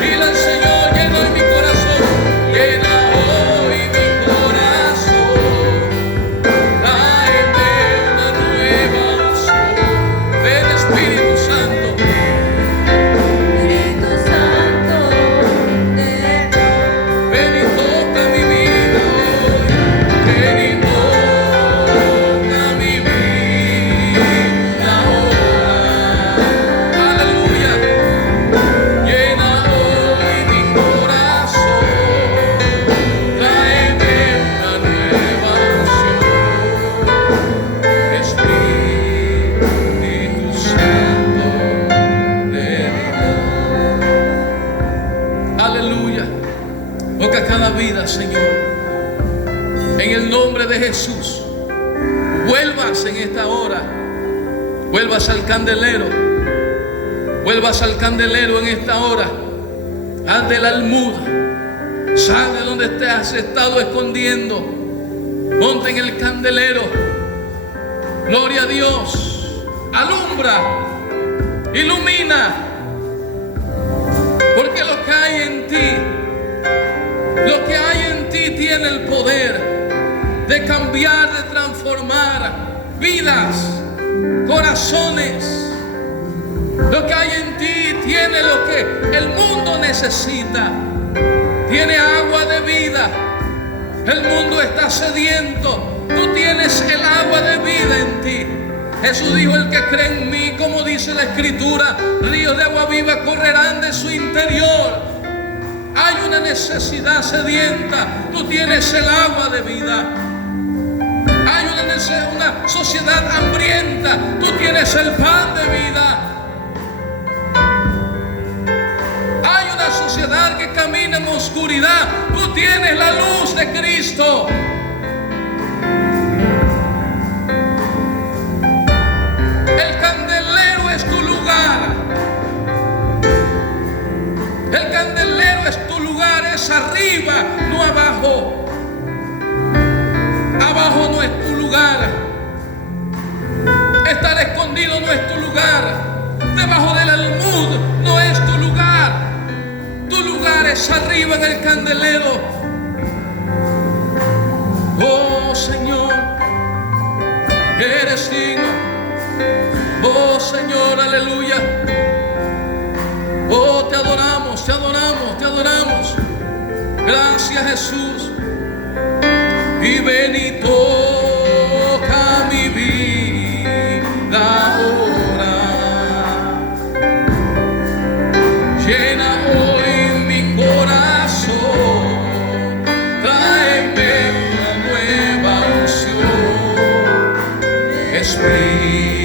Dile al Señor, llena hoy mi corazón, llena hoy mi corazón. Tráeme una nueva unción. Ven, Espíritu Santo. Espíritu Santo, Ven y toca mi vida hoy. Ven y toca mi vida ahora. Aleluya. Llena hoy mi corazón. Tráeme una nueva unción. Espíritu Santo de Dios. Aleluya. Toca cada vida, Señor. En el nombre de Jesús. Vuelvas en esta hora. Vuelvas al candelero. Vuelvas al candelero en esta hora. Haz del almud. Sal de donde te has estado escondiendo. Ponte en el candelero. Gloria a Dios. Alumbra. Ilumina. Porque lo que hay en ti, lo que hay en ti tiene el poder de cambiar, de transformar vidas, corazones. Lo que hay en ti tiene lo que el mundo necesita. Tiene agua de vida. El mundo está sediento. Tú tienes el agua de vida en ti. Jesús dijo: el que cree en mí, como dice la Escritura, ríos de agua viva correrán de su interior. Hay una necesidad sedienta. Tú tienes el agua de vida. Hay una sociedad hambrienta. Tú tienes el pan de vida. Hay una sociedad que camina en oscuridad. Tú tienes la luz de Cristo. El candelero es tu lugar. El candelero es tu lugar. Es arriba, no abajo. Abajo no es tu lugar. Estar escondido no es tu lugar. Debajo del almud no es tu lugar. Tu lugar es arriba en el candelero. Oh Señor, eres digno. Oh Señor, aleluya. Oh, te adoramos, te adoramos, te adoramos. Gracias, Jesús. Y ven y toca mi vida ahora. Llena hoy mi corazón. Tráeme una nueva unción. Espíritu